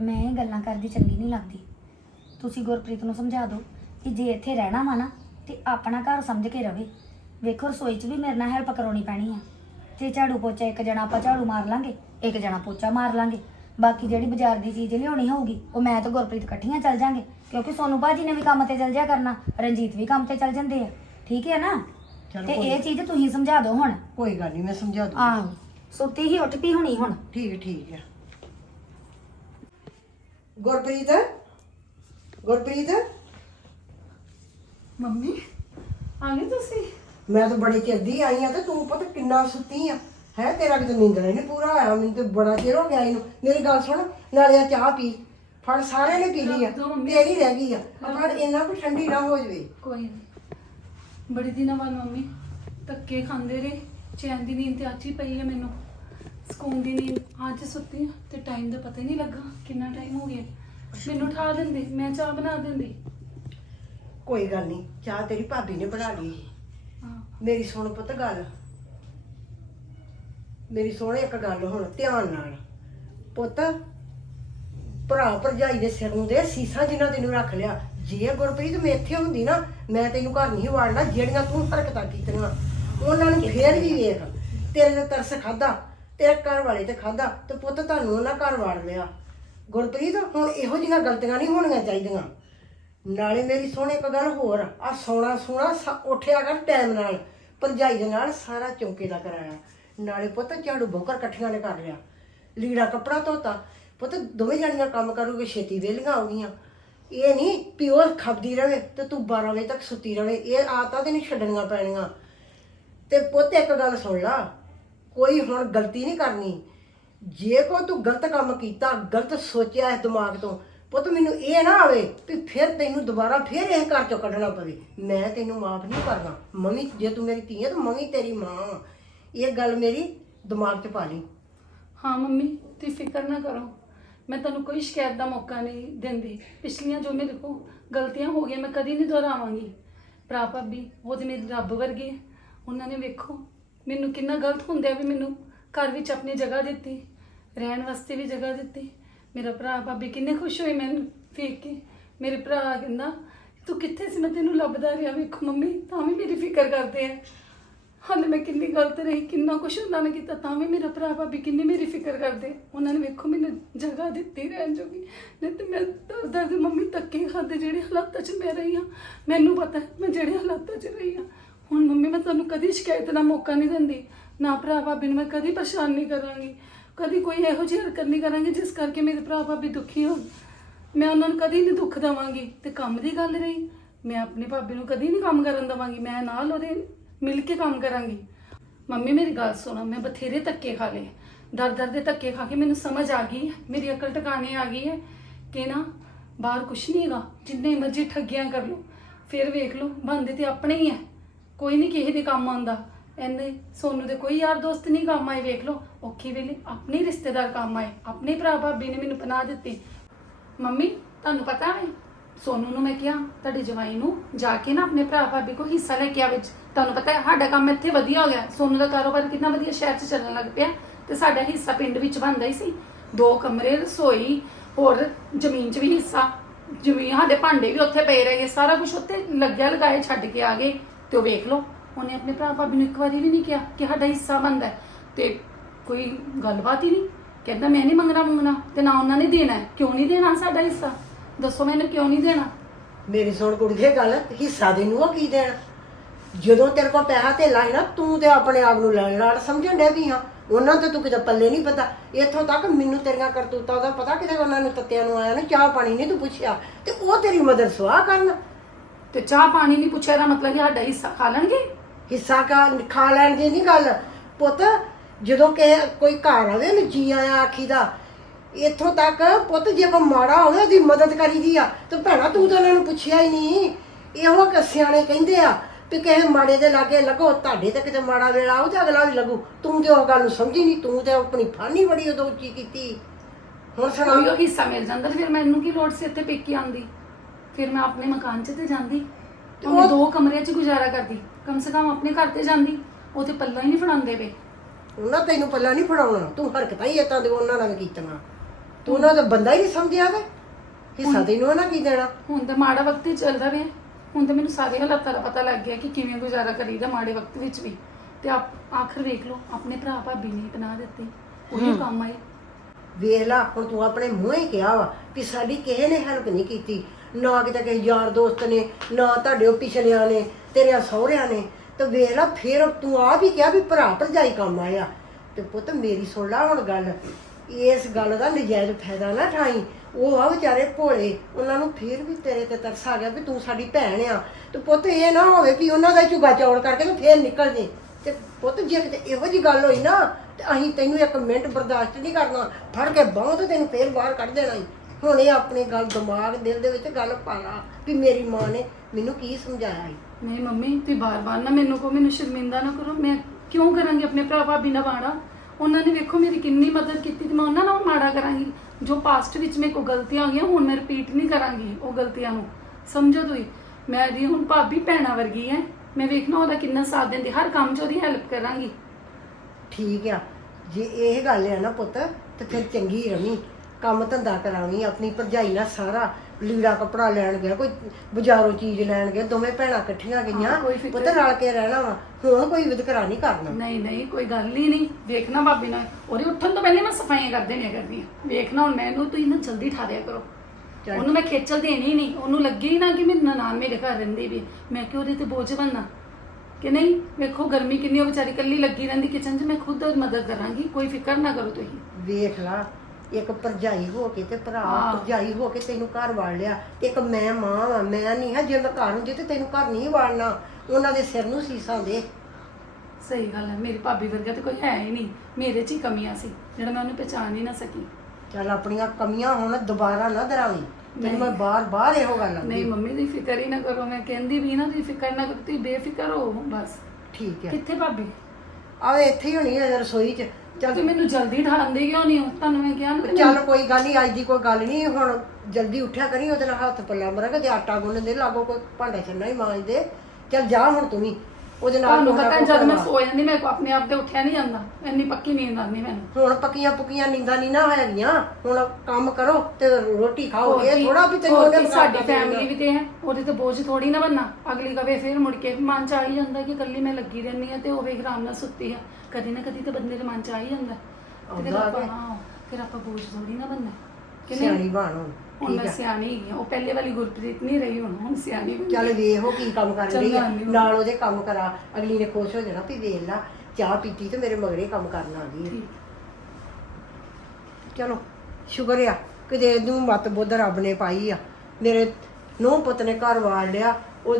ਮੈਂ ਇਹ ਗੱਲਾਂ ਕਰਦੀ ਚੰਗੀ ਨਹੀਂ ਲੱਗਦੀ। ਤੁਸੀਂ ਗੁਰਪ੍ਰੀਤ ਨੂੰ ਸਮਝਾ ਦਿਓ ਕਿ ਜੇ ਇੱਥੇ ਰਹਿਣਾ ਵਾ ਨਾ, ਤੇ ਆਪਣਾ ਘਰ ਸਮਝ ਕੇ ਰਵੇ। ਵੇਖੋ, ਰਸੋਈ 'ਚ ਵੀ ਮੇਰੇ ਨਾਲ ਹੈਲਪ ਕਰਾਉਣੀ ਪੈਣੀ ਆ। ਤੇ ਝਾੜੂ ਪੋਚਾ ਇੱਕ ਜਣਾ ਆਪਾਂ ਝਾੜੂ ਮਾਰ ਲਾਂਗੇ, ਇੱਕ ਜਣਾ ਪੋਚਾ ਮਾਰ ਲਾਂਗੇ। ਬਾਕੀ ਜਿਹੜੀ ਬਾਜ਼ਾਰ ਦੀ ਚੀਜ਼ ਲਿਆਉਣੀ ਹੋਊਗੀ, ਉਹ ਮੈਂ ਤੇ ਗੁਰਪ੍ਰੀਤ ਇਕੱਠੀਆਂ ਚੱਲ ਜਾਾਂਗੇ। ਕਿਉਂਕਿ ਸੋਨੂ ਬਾਜੀ ਨੇ ਵੀ ਕੰਮ ਤੇ ਚੱਲ ਜਿਆ ਕਰਨਾ, ਰਣਜੀਤ ਵੀ ਕੰਮ ਤੇ ਚੱਲ ਜਾਂਦੇ ਆ। ਠੀਕ ਹੈ ਨਾ? ਚਲੋ ਤੇ ਇਹ ਚੀਜ਼ ਤੁਸੀਂ ਸਮਝਾ ਦਿਓ ਹੁਣ। ਕੋਈ ਗੱਲ ਨਹੀਂ ਮੈਂ ਸਮਝਾ ਦੂੰ ਆਹੋ ਸੁੱਤੀ ਹੀ ਉੱਠ ਪਈ ਹੁਣੀ ਹੁਣ। ਠੀਕ ਠੀਕ ਹੈ। ਗੁਰਪ੍ਰੀਤ? ਗੁਰਪ੍ਰੀਤ? ਮੰਮੀ ਆ ਗਏ ਤੁਸੀਂ? ਮੈਂ ਤਾਂ ਬੜੀ ਚਿਰ ਦੀ ਆਈ ਆ ਤੇ ਤੂੰ ਪਤਾ ਕਿੰਨਾ ਸੁੱਤੀ ਆ। ਹੈ ਤੇਰਾ ਕਿਤੇ ਨੀਂਦਰ ਹੀ ਨਹੀਂ ਪੂਰਾ ਆਇਆ ਮੈਨੂੰ ਤੇ ਬੜਾ ਚਿਰ ਹੋ ਗਿਆ ਇਹਨੂੰ। ਮੇਰੀ ਗੱਲ ਸੁਣ ਨਾਲੇ ਆ ਚਾਹ ਪੀ। ਫੜ ਸਾਰਿਆਂ ਨੇ ਪੀ ਲਈ ਆ। ਤੇਰੀ ਰਹਿ ਗਈ ਆ। ਪਰ ਇੰਨਾ ਕੁ ਠੰਡੀ ਨਾ ਹੋ ਜਵੇ। ਕੋਈ ਨਹੀਂ ਬੜੇ ਦਿਨਾਂ ਬਾਅਦ ਮੰਮੀ ਧੱਕੇ ਖਾਂਦੇ ਰਹੇ। ਚੈਨ ਦੀ ਨੀਂਦ ਤੇ ਅੱਜ ਹੀ ਪਈ ਹੈ ਮੈਨੂੰ। ਸਕੂਨ ਦੀ ਨੀਂਦ ਅੱਜ ਸੁੱਤੀ ਹਾਂ ਤੇ ਟਾਈਮ ਦਾ ਪਤਾ ਹੀ ਨਹੀਂ ਲੱਗਾ ਕਿੰਨਾ ਟਾਈਮ ਹੋ ਗਿਆ। ਮੈਨੂੰ ਉਠਾ ਦਿੰਦੇ ਮੈਂ ਚਾਹ ਬਣਾ ਦਿੰਦੀ। ਕੋਈ ਗੱਲ ਨਹੀਂ ਚਾਹ ਤੇਰੀ ਭਾਬੀ ਨੇ ਬਣਾ ਲਈ। ਹਾਂ। ਮੇਰੀ ਸੁਣ ਪੁੱਤ ਗੱਲ। ਮੇਰੀ ਸੁਣ ਇੱਕ ਗੱਲ ਹੁਣ ਧਿਆਨ ਨਾਲ। ਪੁੱਤ ਭਰਾ ਭਰਜਾਈ ਦੇ ਸਿਰ ਨੂੰ ਦੇ ਸੀਸਾਂ ਜਿਨ੍ਹਾਂ ਤੈਨੂੰ ਰੱਖ ਲਿਆ। ਜੇ ਗੁਰਪ੍ਰੀਤ ਮੈਂ ਇੱਥੇ ਹੁੰਦੀ ਨਾ, ਮੈਂ ਤੈਨੂੰ ਘਰ ਨਹੀਂ ਵਾੜਨਾ, ਜਿਹੜੀਆਂ ਤੂੰ ਹਰਕਤਾਂ ਕੀਤੀਆਂ। ਉਹਨਾਂ ਨੂੰ ਫੇਰ ਵੀ ਵੇਖ, ਤੇਰੇ ਤੇ ਤਰਸ ਖਾਦਾ ਤੇਰੇ ਘਰ ਵਾਲੇ ਤੇ ਖਾਦਾ ਤੇ ਪੁੱਤ ਤੁਹਾਨੂੰ ਉਹਨਾਂ ਘਰ ਵਾੜ ਲਿਆ। ਗੁਰਪ੍ਰੀਤ, ਹੁਣ ਇਹੋ ਜਿਹੀਆਂ ਗਲਤੀਆਂ ਨਹੀਂ ਹੋਣੀਆਂ ਚਾਹੀਦੀਆਂ। ਨਾਲੇ ਮੇਰੀ ਸੋਹਣੇ ਇੱਕ ਗੱਲ ਹੋਰ ਆ ਸੋਣਾ ਸੋਣਾ ਉੱਠਿਆ ਕਰ ਟਾਈਮ ਨਾਲ, ਭਰਜਾਈ ਦੇ ਨਾਲ ਸਾਰਾ ਚੌਂਕੇ ਦਾ ਕਰਾਇਆ। ਨਾਲੇ ਪੁੱਤ ਝਾੜੂ ਬੋਕਰ ਇਕੱਠੀਆਂ ਨੇ ਕਰ ਲਿਆ। ਲੀੜਾ ਕੱਪੜਾ ਧੋਤਾ। ਪੁੱਤ ਦੋਵੇਂ ਜਣੀਆਂ ਕੰਮ ਕਰੂਗੇ, ਛੇਤੀ ਵਿਹਲੀਆਂ ਹੋ ਇਹ ਨਹੀਂ ਪਿਓ ਖਪਦੀ ਰਵੇ ਤੇ ਤੂੰ 12 ਵਜੇ ਤੱਕ ਸੁੱਤੀ ਰਵੇ। ਇਹ ਆਦਤਾਂ ਤੇ ਨਹੀਂ ਛੱਡਣੀਆਂ ਪੈਣੀਆਂ। ਤੇ ਪੁੱਤ ਇੱਕ ਗੱਲ ਸੁਣ ਲਾ। ਕੋਈ ਹੁਣ ਗਲਤੀ ਨਹੀਂ ਕਰਨੀ। ਜੇ ਕੋ ਤੂੰ ਗਲਤ ਕੰਮ ਕੀਤਾ, ਗਲਤ ਸੋਚਿਆ ਇਸ ਦਿਮਾਗ ਤੋਂ, ਪੁੱਤ ਮੈਨੂੰ ਇਹ ਨਾ ਆਵੇ ਵੀ ਫਿਰ ਤੈਨੂੰ ਦੁਬਾਰਾ ਫਿਰ ਇਹ ਘਰ ਚੋਂ ਕੱਢਣਾ ਪਵੇ। ਮੈਂ ਤੈਨੂੰ ਮਾਫ ਨਹੀਂ ਕਰਨਾ ਮੰਮੀ, ਜੇ ਤੂੰ ਮੇਰੀ ਧੀ ਹੈ ਤਾਂ ਮੰਮੀ ਤੇਰੀ ਮਾਂ। ਇਹ ਗੱਲ ਮੇਰੀ ਦਿਮਾਗ 'ਚ ਪਾ ਲਈ। ਹਾਂ ਮੰਮੀ, ਤੁਸੀਂ ਫਿਕਰ ਨਾ ਕਰੋ। ਮੈਂ ਤੁਹਾਨੂੰ ਕੋਈ ਸ਼ਿਕਾਇਤ ਦਾ ਮੌਕਾ ਨਹੀਂ ਦਿੰਦੀ। ਪਿਛਲੀਆਂ ਜੋ ਮੇਰੇ ਕੋਲ ਗਲਤੀਆਂ ਹੋ ਗਈਆਂ, ਮੈਂ ਕਦੀ ਨਹੀਂ ਦੁਹਰਾਵਾਂਗੀ। ਭਰਾ ਭਾਬੀ, ਉਹ ਤੇ ਮੇਰੇ ਰੱਬ ਵਰਗੇ ਹੈ ਉਹਨਾਂ ਨੇ ਵੇਖੋ, ਮੈਨੂੰ ਕਿੰਨਾ ਗਲਤ ਹੁੰਦਿਆ ਵੀ ਮੈਨੂੰ ਘਰ ਵਿੱਚ ਆਪਣੀ ਜਗ੍ਹਾ ਦਿੱਤੀ, ਰਹਿਣ ਵਾਸਤੇ ਵੀ ਜਗ੍ਹਾ ਦਿੱਤੀ। ਮੇਰਾ ਭਰਾ ਭਾਬੀ ਕਿੰਨੇ ਖੁਸ਼ ਹੋਏ ਮੈਨੂੰ ਵੇਖ ਕੇ। ਮੇਰੇ ਭਰਾ ਕਹਿੰਦਾ, ਤੂੰ ਕਿੱਥੇ ਸੀ? ਮੈਂ ਤੈਨੂੰ ਲੱਭਦਾ ਰਿਹਾ। ਵੇਖੋ ਮੰਮੀ, ਤਾਂ ਵੀ ਮੇਰੀ ਫਿਕਰ ਕਰਦੇ ਆ। ਹਾਲੇ ਮੈਂ ਕਿੰਨੀ ਗਲਤ ਰਹੀ, ਕਿੰਨਾ ਕੁਛ ਉਹਨਾਂ ਨੇ ਕੀਤਾ, ਤਾਂ ਵੀ ਮੇਰਾ ਭਰਾ ਭਾਬੀ ਕਿੰਨੀ ਮੇਰੀ ਫਿਕਰ ਕਰਦੇ। ਉਹਨਾਂ ਨੇ ਵੇਖੋ ਮੈਨੂੰ ਜਗ੍ਹਾ ਦਿੱਤੀ ਰਹਿਣ ਜੋਗੀ। ਨਹੀਂ ਤੇ ਮੈਂ ਦਰ ਦਰ ਦੀ ਮੰਮੀ ਧੱਕੇ ਖਾਦੇ, ਜਿਹੜੇ ਹਾਲਾਤਾਂ 'ਚ ਮੈਂ ਰਹੀ ਹਾਂ, ਮੈਨੂੰ ਪਤਾ ਹੈ, ਮੈਂ ਜਿਹੜੇ ਹਾਲਾਤਾਂ 'ਚ ਰਹੀ ਹਾਂ। ਹੁਣ ਮੰਮੀ, ਮੈਂ ਤੁਹਾਨੂੰ ਕਦੀ ਸ਼ਿਕਾਇਤ ਦਾ ਮੌਕਾ ਨਹੀਂ ਦਿੰਦੀ। ਨਾ ਭਰਾ ਭਾਬੀ ਨੂੰ ਮੈਂ ਕਦੀ ਪਰੇਸ਼ਾਨ ਨਹੀਂ ਕਰਾਂਗੀ। ਕਦੀ ਕੋਈ ਇਹੋ ਜਿਹੀ ਹਰਕਤ ਨਹੀਂ ਕਰਾਂਗੀ, ਜਿਸ ਕਰਕੇ ਮੇਰੇ ਭਰਾ ਭਾਬੀ ਦੁਖੀ ਹੋਣ। ਮੈਂ ਉਹਨਾਂ ਨੂੰ ਕਦੀ ਨਹੀਂ ਦੁੱਖ ਦੇਵਾਂਗੀ। ਤੇ ਕੰਮ ਦੀ ਗੱਲ ਰਹੀ। ਮੈਂ ਆਪਣੀ ਭਾਬੀ ਨੂੰ ਕਦੀ ਨਹੀਂ ਕੰਮ ਕਰਨ ਦੇਵਾਂਗੀ। ਮੈਂ ਨਾਲ ਉਹਦੇ ਮਿਲ ਕੇ ਕੰਮ ਕਰਾਂਗੀ। ਮੰਮੀ, ਮੇਰੀ ਗੱਲ ਸੁਣੋ, ਮੈਂ ਬਥੇਰੇ ਧੱਕੇ ਖਾ ਲਏ। ਦਰ ਦਰ ਦੇ ਧੱਕੇ ਖਾ ਕੇ ਮੈਨੂੰ ਸਮਝ ਆ ਗਈ ਹੈ ਮੇਰੀ ਅਕਲ ਟਿਕਾਣੇ ਆ ਗਈ ਹੈ ਕਿ ਨਾ ਬਾਹਰ ਕੁਛ ਨਹੀਂ ਹੈਗਾ, ਜਿੰਨੇ ਮਰਜ਼ੀ ਠੱਗੀਆਂ ਕਰ ਲਓ, ਫਿਰ ਵੇਖ ਲਓ, ਬੰਦੇ ਤੇ ਆਪਣੇ ਹੀ ਹੈ। ਕੋਈ ਨਹੀਂ ਕਿਸੇ ਦੇ ਕੰਮ ਆਉਂਦਾ। ਐਨੇ ਸੋਨੂੰ ਦੇ ਕੋਈ ਯਾਰ ਦੋਸਤ ਨਹੀਂ ਕੰਮ ਆਏ, ਵੇਖ ਲਓ, ਔਖੀ ਵੇਲੇ ਆਪਣੇ ਰਿਸ਼ਤੇਦਾਰ ਕੰਮ ਆਏ, ਆਪਣੇ ਭਰਾ ਭਾਬੀ ਨੇ ਮੈਨੂੰ ਪਨਾਹ ਦਿੱਤੀ। ਮੰਮੀ, ਤੁਹਾਨੂੰ ਪਤਾ ਹੈ ਸੋਨੂੰ ਨੂੰ ਮੈਂ ਕਿਹਾ, ਤੁਹਾਡੇ ਜਵਾਈ ਨੂੰ ਜਾ ਕੇ ਨਾ ਆਪਣੇ ਭਰਾ ਭਾਬੀ ਕੋ ਹਿੱਸਾ ਲੈ ਕੇ ਆ ਤੁਹਾਨੂੰ ਪਤਾ ਹੈ, ਸਾਡਾ ਕੰਮ ਇੱਥੇ ਵਧੀਆ ਹੋ ਗਿਆ। ਸੋਨੂੰ ਦਾ ਕਾਰੋਬਾਰ ਕਿੰਨਾ ਵਧੀਆ ਸ਼ਹਿਰ 'ਚ ਚੱਲਣ ਲੱਗ ਪਿਆ। ਤੇ ਸਾਡਾ ਹਿੱਸਾ ਪਿੰਡ ਵਿੱਚ ਬਣਦਾ ਹੀ ਸੀ। ਦੋ ਕਮਰੇ, ਰਸੋਈ, ਹੋਰ ਜ਼ਮੀਨ 'ਚ ਵੀ ਹਿੱਸਾ। ਜ਼ਮੀਨ ਸਾਡੇ ਭਾਂਡੇ ਵੀ ਉੱਥੇ ਪਏ ਰਹੇ ਸਾਰਾ ਕੁਝ ਉੱਥੇ ਲੱਗਿਆ, ਲਗਾਏ, ਛੱਡ ਕੇ ਆ ਗਏ। ਤੇ ਉਹ ਵੇਖ ਲਓ, ਉਹਨੇ ਆਪਣੇ ਭਰਾ ਭਾਬੀ ਨੂੰ ਇੱਕ ਵਾਰੀ ਵੀ ਨਹੀਂ ਕਿਹਾ ਕਿ ਸਾਡਾ ਹਿੱਸਾ ਬਣਦਾ ਤੇ ਕੋਈ ਗੱਲਬਾਤ ਹੀ ਨਹੀਂ। ਕਹਿੰਦਾ, ਮੈਂ ਨਹੀਂ ਮੰਗਣਾ ਮੰਗਣਾ ਤੇ ਨਾ ਉਹਨਾਂ ਨੇ ਦੇਣਾ ਕਿਉਂ ਨਹੀਂ ਦੇਣਾ ਸਾਡਾ ਹਿੱਸਾ? ਦੱਸੋ ਮੈਨੂੰ ਕਿਉਂ ਨਹੀਂ ਦੇਣਾ? ਮੇਰੀ ਸੁਣ ਕੁੜੀ ਦੀ ਗੱਲ ਹਿੱਸਾ ਦੇ ਨੂੰ ਕੀ ਦੇਣਾ? ਜਦੋਂ ਤੇਰੇ ਕੋਲ ਪੈਸਾ ਤੇ ਨਾ ਤੂੰ ਤੇ ਆਪਣੇ ਆਪ ਨੂੰ ਲੈਣ ਲਾੜ ਸਮਝਣ ਡੈ ਵੀ ਹਾਂ। ਉਹਨਾਂ ਤੇ ਤੂੰ ਕਿਤੇ ਪੱਲੇ ਨਹੀਂ ਪਤਾ। ਇੱਥੋਂ ਤੱਕ ਮੈਨੂੰ ਤੇਰੀਆਂ ਕਰਤੂਤਾਂ ਦਾ ਪਤਾ ਕਿਤੇ ਉਹਨਾਂ ਨੂੰ ਤੱਤਿਆਂ ਨੂੰ ਆਇਆ ਨਾ ਚਾਹ ਪਾਣੀ ਨਹੀਂ ਤੂੰ ਪੁੱਛਿਆ। ਤੇ ਉਹ ਤੇਰੀ ਮਦਦ ਸਵਾਹ ਕਰਨ। ਤੇ ਚਾਹ ਪਾਣੀ ਨਹੀਂ ਪੁੱਛਿਆ ਦਾ ਮਤਲਬ ਕਿ ਸਾਡਾ ਹਿੱਸਾ ਖਾ ਲੈਣਗੇ? ਹਿੱਸਾ ਕਾ ਖਾ ਲੈਣ ਦੀ ਨਹੀਂ ਗੱਲ। ਪੁੱਤ ਜਦੋਂ ਕਿ ਕੋਈ ਘਰ ਆਵੇ ਉਹਨੂੰ ਜੀ ਆਇਆ ਆਖੀਦਾ ਇੱਥੋਂ ਤੱਕ ਪੁੱਤ ਜੇ ਕੋ ਮਾੜਾ ਹੋਵੇ ਉਹਦੀ ਮਦਦ ਕਰੀਦੀ ਆ। ਤੇ ਭੈਣਾ ਤੂੰ ਤਾਂ ਉਹਨਾਂ ਨੂੰ ਪੁੱਛਿਆ ਹੀ ਨਹੀਂ। ਇਹੋ ਕਿ ਸਿਆਣੇ ਕਹਿੰਦੇ ਆ ਵੀ ਕਿਸੇ ਮਾੜੇ ਦੇ ਲਾਗੇ ਲੱਗੋ ਤੁਹਾਡੇ ਤੇ ਕਿਤੇ ਮਾੜਾ ਵੇਲਾ ਆਉ ਤੇ ਅਗਲਾ ਵੀ ਲੱਗੂ। ਤੂੰ ਤੇ ਉਹ ਗੱਲ ਨੂੰ ਸਮਝੀ ਨਹੀਂ ਤੂੰ ਤੇ ਆਪਣੀ ਫਾਨੀ ਬੜੀ ਉਦੋਂ ਉੱਚੀ ਕੀਤੀ। ਹੁਣ ਕੋਈ ਸੁਣਾ ਉਹ ਹਿੱਸਾ ਮਿਲ ਜਾਂਦਾ ਤੇ ਫਿਰ ਮੈਨੂੰ ਕੀ ਲੋੜ ਸੀ ਇੱਥੇ ਪੇਕੀ ਆਂਦੀ ਫਿਰ ਮੈਂ ਆਪਣੇ ਮਕਾਨ 'ਚ ਤੇ ਜਾਂਦੀ ਤੇ ਉਹ- ਦੋ ਕਮਰਿਆਂ 'ਚ ਗੁਜ਼ਾਰਾ ਕਰਦੀ। ਕਮ ਸੇ ਕਮ ਆਪਣੇ ਘਰ ਤੇ ਜਾਂਦੀ ਉਹ ਤੇ ਪੱਲਾ ਹੀ ਨਹੀਂ ਫੜਾਉਂਦੇ ਵੇ ਉਹਨਾਂ ਤੈਨੂੰ ਪੱਲਾ ਨਹੀਂ ਫੜਾਉਣਾ। ਤੂੰ ਹਰਕਤਾਂ ਹੀ ਏਦਾਂ ਦੇ ਉਹਨਾਂ ਨਾਲ ਕੀਤੀਆਂ। ਤੂੰ ਉਹਨਾਂ ਦਾ ਬੰਦਾ ਹੀ ਨਹੀਂ ਸਮਝਿਆ ਵੇ ਹਿੱਸਾ ਤੈਨੂੰ ਉਹਨਾਂ ਕੀ ਦੇਣਾ? ਹੁਣ ਤਾਂ ਮਾੜਾ ਵਕਤ ਹੀ ਚੱਲਦਾ ਪਿਆ। ਹੁਣ ਤਾਂ ਮੈਨੂੰ ਸਾਰੇ ਹਾਲਾਤਾਂ ਦਾ ਪਤਾ ਲੱਗ ਗਿਆ ਕਿ ਕਿਵੇਂ ਗੁਜ਼ਾਰਾ ਕਰੀਦਾ ਮਾੜੇ ਵਕਤ ਵਿੱਚ ਵੀ। ਤੇ ਆਪ- ਆਖਰ ਵੇਖ ਲਓ ਆਪਣੇ ਭਰਾ ਭਾਬੀ ਨੇ ਪਨਾਹ ਦਿੱਤੀ। ਉਹੀ ਕੰਮ ਆਏ ਵੇਖ ਲਾ ਹੁਣ ਤੂੰ ਆਪਣੇ ਮੂੰਹੋਂ ਹੀ ਕਿਹਾ ਵਾ ਕਿ ਸਾਡੀ ਕਿਸੇ ਨੇ ਹੈਲਪ ਨਹੀਂ ਕੀਤੀ। ਨਾ ਕਿਤੇ ਕਿਸੇ ਯਾਰ ਦੋਸਤ ਨੇ ਨਾ ਤੁਹਾਡੇ ਉਹ ਪਿਛਲਿਆਂ ਨੇ ਤੇਰੇ ਸਹੁਰਿਆਂ ਨੇ। ਤੇ ਵੇਖ ਲਾ ਫਿਰ ਤੂੰ ਆਪ ਹੀ ਕਿਹਾ ਵੀ ਭਰਾ ਭਰਜਾਈ ਕੰਮ ਆਇਆ। ਤੇ ਪੁੱਤ ਮੇਰੀ ਸੁਣ ਲਾ ਹੁਣ ਗੱਲ। ਇਸ ਗੱਲ ਦਾ ਨਜਾਇਜ਼ ਫਾਇਦਾ ਨਾ ਠਾਈ ਉਹ ਆ ਵਿਚਾਰੇ ਭੋਲੇ, ਉਹਨਾਂ ਨੂੰ ਫਿਰ ਵੀ ਤੇਰੇ ਤੇ ਤਰਸ ਆ ਗਿਆ ਵੀ ਤੂੰ ਸਾਡੀ ਭੈਣ ਆ। ਤੇ ਪੁੱਤ ਇਹ ਨਾ ਹੋਵੇ ਵੀ ਉਹਨਾਂ ਦਾ ਝੁਗਾ ਚੌੜ ਕਰਕੇ ਤੇ ਫੇਰ ਨਿਕਲ ਜੇ। ਤੇ ਪੁੱਤ ਜੇ ਕਿਤੇ ਇਹੋ ਜੀ ਗੱਲ ਹੋਈ ਨਾ, ਤੇ ਅਸੀਂ ਤੈਨੂੰ ਇੱਕ ਮਿੰਟ ਬਰਦਾਸ਼ਤ ਨਹੀਂ ਕਰਨਾ। ਫੜ ਕੇ ਬਾਹੋਂ ਤੇ ਤੈਨੂੰ ਫੇਰ ਬਾਹਰ ਕੱਢ ਦੇਣਾ ਈ। ਹੁਣ ਇਹ ਆਪਣੀ ਗੱਲ ਦਿਮਾਗ, ਦਿਲ ਦੇ ਵਿੱਚ ਗੱਲ ਪਾ ਲਾ ਵੀ ਮੇਰੀ ਮਾਂ ਨੇ ਮੈਨੂੰ ਕੀ ਸਮਝਾਇਆ ਈ। ਨਹੀਂ ਮੰਮੀ, ਤੁਸੀਂ ਬਾਰ-ਬਾਰ ਨਾ ਮੈਨੂੰ ਕੋ ਮੈਨੂੰ ਸ਼ਰਮਿੰਦਾ ਨਾ ਕਰੋ। ਮੈਂ ਕਿਉਂ ਕਰਾਂਗੀ ਆਪਣੇ ਭਰਾ ਭਾਬੀ ਨਾਲ ਮਾੜਾ ਉਹਨਾਂ ਨੇ ਵੇਖੋ ਮੇਰੀ ਕਿੰਨੀ ਮਦਦ ਕੀਤੀ ਤੇ ਮੈਂ ਉਹਨਾਂ ਨਾਲ ਮਾੜਾ ਕਰਾਂਗੀ। ਜੋ ਪਾਸਟ ਵਿੱਚ ਮੇਰੇ ਕੋਲ ਗਲਤੀਆਂ ਹੋਈਆਂ ਹੁਣ ਮੈਂ ਰਿਪੀਟ ਨਹੀਂ ਕਰਾਂਗੀ ਉਹ ਗਲਤੀਆਂ ਨੂੰ। ਸਮਝੋ ਤੁਸੀਂ, ਮੈਂ ਦੀ ਹੁਣ ਭਾਬੀ ਭੈਣਾ ਵਰਗੀ ਹੈ ਮੈਂ ਵੇਖਣਾ ਉਹਦਾ ਕਿੰਨਾ ਸਾਥ ਦਿੰਦੀ, ਹਰ ਕੰਮ 'ਚ ਉਹਦੀ ਹੈਲਪ ਕਰਾਂਗੀ। ਠੀਕ ਆ। ਜੇ ਇਹ ਗੱਲ ਆ ਨਾ ਪੁੱਤ, ਤੇ ਫਿਰ ਚੰਗੀ ਰਵੀਂ। ਕੰਮ ਧੰਦਾ ਕਰਾਵੀਂ, ਆਪਣੀ ਭਰਜਾਈ ਨਾਲ ਸਾਰਾ। ਲੀੜਾ ਕਪੜਾ ਲੈਣ ਗਿਆ ਕੋਈ ਬਾਜ਼ਾਰੋਂ ਚੀਜ਼ ਲੈਣ ਗਿਆ ਦੋਵੇਂ ਭੈਣਾਂ ਇਕੱਠੀਆਂ ਗਈਆਂ ਹਾਂ, ਕੋਈ ਫਿਕਰ ਪੁੱਤ ਰਲ ਕੇ ਰਹਿਣਾ ਵਾ ਹੁਣ ਕੋਈ ਵਿਤਕਰਾ ਨਹੀਂ ਕਰਨਾ। ਨਹੀਂ ਨਹੀਂ ਕੋਈ ਗੱਲ ਹੀ ਨਹੀਂ ਵੇਖਣਾ ਭਾਬੀ ਨਾਲ। ਉਹਦੇ ਉੱਠਣ ਤੋਂ ਪਹਿਲੇ ਮੈਂ ਸਫਾਈਆਂ ਕਰ ਦੇਣੀਆਂ ਕਰਦੀਆਂ। ਵੇਖਣਾ ਹੁਣ ਮੈਨੂੰ ਤੁਸੀਂ ਨਾ ਜਲਦੀ ਠਾ ਦਿਆ ਕਰੋ। ਚੱਲ। ਉਹਨੂੰ ਮੈਂ ਖੇਚਲ ਦੇਣੀ ਹੀ ਨਹੀਂ। ਉਹਨੂੰ ਲੱਗੇ ਹੀ ਨਾ ਕਿ ਮੇਰੇ ਨਨਾਣ ਮੇਰੇ ਘਰ ਰਹਿੰਦੀ ਵੀ। ਹੈ। ਮੈਂ ਕਿ ਉਹਦੇ ਤੇ ਬੋਝ ਬਣਨਾ। ਕਿ ਨਹੀਂ ਵੇਖੋ ਗਰਮੀ ਕਿੰਨੀ ਉਹ ਵਿਚਾਰੀ ਇਕੱਲੀ ਲੱਗੀ ਰਹਿੰਦੀ ਕਿਚਨ 'ਚ ਮੈਂ ਖੁਦ ਮਦਦ ਕਰਾਂਗੀ। ਕੋਈ ਫਿਕਰ ਨਾ ਕਰੋ ਤੁਸੀਂ। ਵੇਖ ਲਾ ਇੱਕ ਭਰਜਾਈ ਹੋ ਕੇ ਤੇ ਭਰਾ। ਭਰਜਾਈ ਹੋ ਕੇ ਤੈਨੂੰ ਘਰ ਵਾੜ ਲਿਆ। ਇੱਕ ਮੈਂ ਮਾਂ ਵਾਂ ਮੈਂ ਨਹੀਂ ਹਾਂ ਜੇ ਮੈਂ ਘਰ ਹੁੰਦੀ ਤੇ ਤੈਨੂੰ ਘਰ ਨਹੀਂ ਵਾੜਨਾ। ਉਹਨਾਂ ਦੇ ਸਿਰ ਨੂੰ ਸੀਸਾਂ ਦੇ। ਸਹੀ ਗੱਲ ਹੈ ਮੇਰੀ ਭਾਬੀ ਵਰਗਾ ਤੇ ਕੋਈ ਹੈ ਹੀ ਨਹੀਂ। ਮੇਰੇ 'ਚ ਹੀ ਕਮੀਆਂ ਸੀ ਜਿਹੜਾ ਮੈਂ ਉਹਨੂੰ ਪਛਾਣ ਹੀ ਨਾ ਸਕੀ। ਚੱਲ ਆਪਣੀਆਂ ਕਮੀਆਂ ਹੁਣ ਦੁਬਾਰਾ ਨਾ ਦਰਾਵੀਂ। ਤੈਨੂੰ। ਮੈਂ ਬਾਰ-ਬਾਰ ਇਹੋ ਗੱਲ ਆਂਦੀ ਨਹੀਂ ਮੰਮੀ ਦੀ ਫਿਕਰ ਹੀ ਨਾ ਕਰੋ ਮੈਂ ਕਹਿੰਦੀ ਵੀ ਨਾ ਤੁਸੀਂ ਫਿਕਰ ਨਾ ਕਰੋ ਤੁਸੀਂ ਬੇਫਿਕਰ ਹੋ ਬਸ। ਠੀਕ ਹੈ। ਕਿੱਥੇ ਭਾਬੀ? ਆਵੇ ਇੱਥੇ ਹੀ ਹੋਣੀ ਹੈ ਰਸੋਈ 'ਚ। ਚੱਲ ਤੁਸੀਂ ਮੈਨੂੰ ਜਲਦੀ ਠਾਉਂਦੇ ਕਿਉਂ ਨਹੀਂ ਹੋ? ਤੁਹਾਨੂੰ ਮੈਂ ਕਿਹਾ ਨਾ। ਕਿ ਚੱਲ ਕੋਈ ਗੱਲ ਨਹੀਂ, ਅੱਜ ਦੀ ਕੋਈ ਗੱਲ ਨਹੀਂ। ਹੁਣ ਜਲਦੀ ਉੱਠਿਆ ਕਰੀ, ਉਹਦੇ ਨਾਲ ਹੱਥ ਪੱਲਾ ਮਰਾਂਗੇ ਤੇ ਆਟਾ ਗੁੰਨ ਦੇ ਲਾਗੋ ਕੋਈ ਭਾਂਡਾ ਛੰਨਾ ਹੀ ਮਾਂਜਦੇ। ਚੱਲ ਜਾ ਹੁਣ ਤੂੰ ਵੀ। ਉਹਦੇ ਨਾਲ ਤੁਹਾਨੂੰ ਪਤਾ ਜਦ ਮੈਂ। ਸੋ ਜਾਂਦੀ ਕੋ ਆਪਣੇ ਆਪ ਤੇ ਉੱਠਿਆ ਨਹੀਂ ਜਾਂਦਾ। ਇੰਨੀ ਪੱਕੀ ਨੀਂਦ ਆਉਂਦੀ ਮੈਨੂੰ। ਹੁਣ ਪੱਕੀਆਂ ਪੁੱਕੀਆਂ ਨੀਂਦਾਂ ਨਹੀਂ ਨਾ ਹੈਗੀਆਂ। ਹੁਣ ਕੰਮ ਕਰੋ ਤੇ ਰੋਟੀ ਖਾਓ। ਹੋਰ ਇਹ ਥੋੜਾ ਵੀ ਤੈਨੂੰ ਹੋਰ ਕੀ, ਸਾਡੀ। ਫੈਮਿਲੀ ਵੀ ਤੇ ਹੈ। ਉਹਦੇ ਤੇ ਬੋਝ ਥੋੜੀ ਨਾ ਬੰਨਾ ਅਗਲੀ ਕਵੇ ਫਿਰ ਮੁੜ ਕੇ ਮਨ ਚ ਆ ਹੀ ਜਾਂਦਾ ਕਿ ਕੱਲੀ ਮੈਂ ਲੱਗੀ ਰਹਿੰਦੀ ਆ ਤੇ ਉਹ ਵੇਖ ਆਰਾਮ ਨਾਲ ਸੁੱਤੀ ਆ। ਕਦੀ ਨਾ ਕਦੀ ਤੇ ਬੰਦੇ ਦੇ ਮਨ ਚ ਆ ਹੀ ਜਾਂਦਾ। ਤੇ ਫਿਰ ਆਉਂਦਾ ਆਪਾਂ ਤੇ। ਹਾਂ ਫਿਰ ਆਪਾਂ ਬੋਝ ਥੋੜੀ ਨਾ ਬੰਨਾ ਕਿ ਸਿਆਣੀ ਨਹੀਂ ਬਣ। ਹੁਣ ਹੁਣ ਮੈਂ ਹੈ ਸਿਆਣੀ ਆ ਉਹ ਪਹਿਲੇ ਵਾਲੀ ਗੁਰਪ੍ਰੀਤ ਨਹੀਂ ਰਹੀ ਹੁਣ ਹੁਣ ਸਿਆਣੀ ਚੱਲ ਗਈ। ਵੇਖੋ ਕੀ ਕੰਮ ਕਰਨ ਚੰਗਾ ਲਈ ਨਹੀਂ। ਨਾਲ ਉਹਦੇ ਕੰਮ ਕਰਾ। ਅਗਲੀ ਨੇ ਖੁਸ਼ ਹੋ ਜਾਣਾ ਵੀ ਵੇਖ ਲਾ ਚਾਹ ਪੀਤੀ ਤੇ ਮੇਰੇ ਮਗਰੇ ਕੰਮ ਕਰਨ ਆ ਗਈ ਹੈ। ਠੀਕ। ਚਲੋ ਸ਼ੁਕਰ ਆ ਕਿਤੇ ਇਹਨੂੰ ਮਤ ਬੁੱਧ ਰੱਬ ਨੇ ਪਾਈ ਆ। ਮੇਰੇ ਨੂੰਹ ਪੁੱਤ ਨੇ ਘਰ ਵਾੜ ਲਿਆ। ਉਹ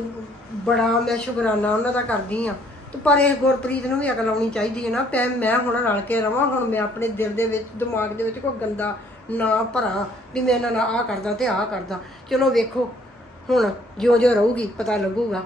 ਬੜਾ ਮੈਂ ਸ਼ੁਕਰਾਨਾ ਉਹਨਾਂ ਦਾ ਕਰਦੀ ਆ। ਤੇ ਪਰ ਇਹ ਗੁਰਪ੍ਰੀਤ ਨੂੰ ਵੀ ਅਕਲ ਆਉਣੀ ਚਾਹੀਦੀ ਹੈ ਨਾ। ਪੈ ਮੈਂ ਹੁਣ ਰਲ ਕੇ ਰਵਾਂ ਹੁਣ ਮੈਂ ਆਪਣੇ ਦਿਲ ਦੇ ਵਿੱਚ ਦਿਮਾਗ ਦੇ ਵਿੱਚ ਕੋਈ ਗੰਦਾ ਨਾ ਭਰਾ, ਵੀ ਮੈਂ ਇਹਨਾਂ ਨਾਲ ਆਹ ਕਰਦਾ ਤੇ ਆਹ ਕਰਦਾ। ਚਲੋ ਵੇਖੋ, ਹੁਣ ਜਿਉਂ ਜਿਉਂ ਰਹੂਗੀ, ਪਤਾ ਲੱਗੂਗਾ।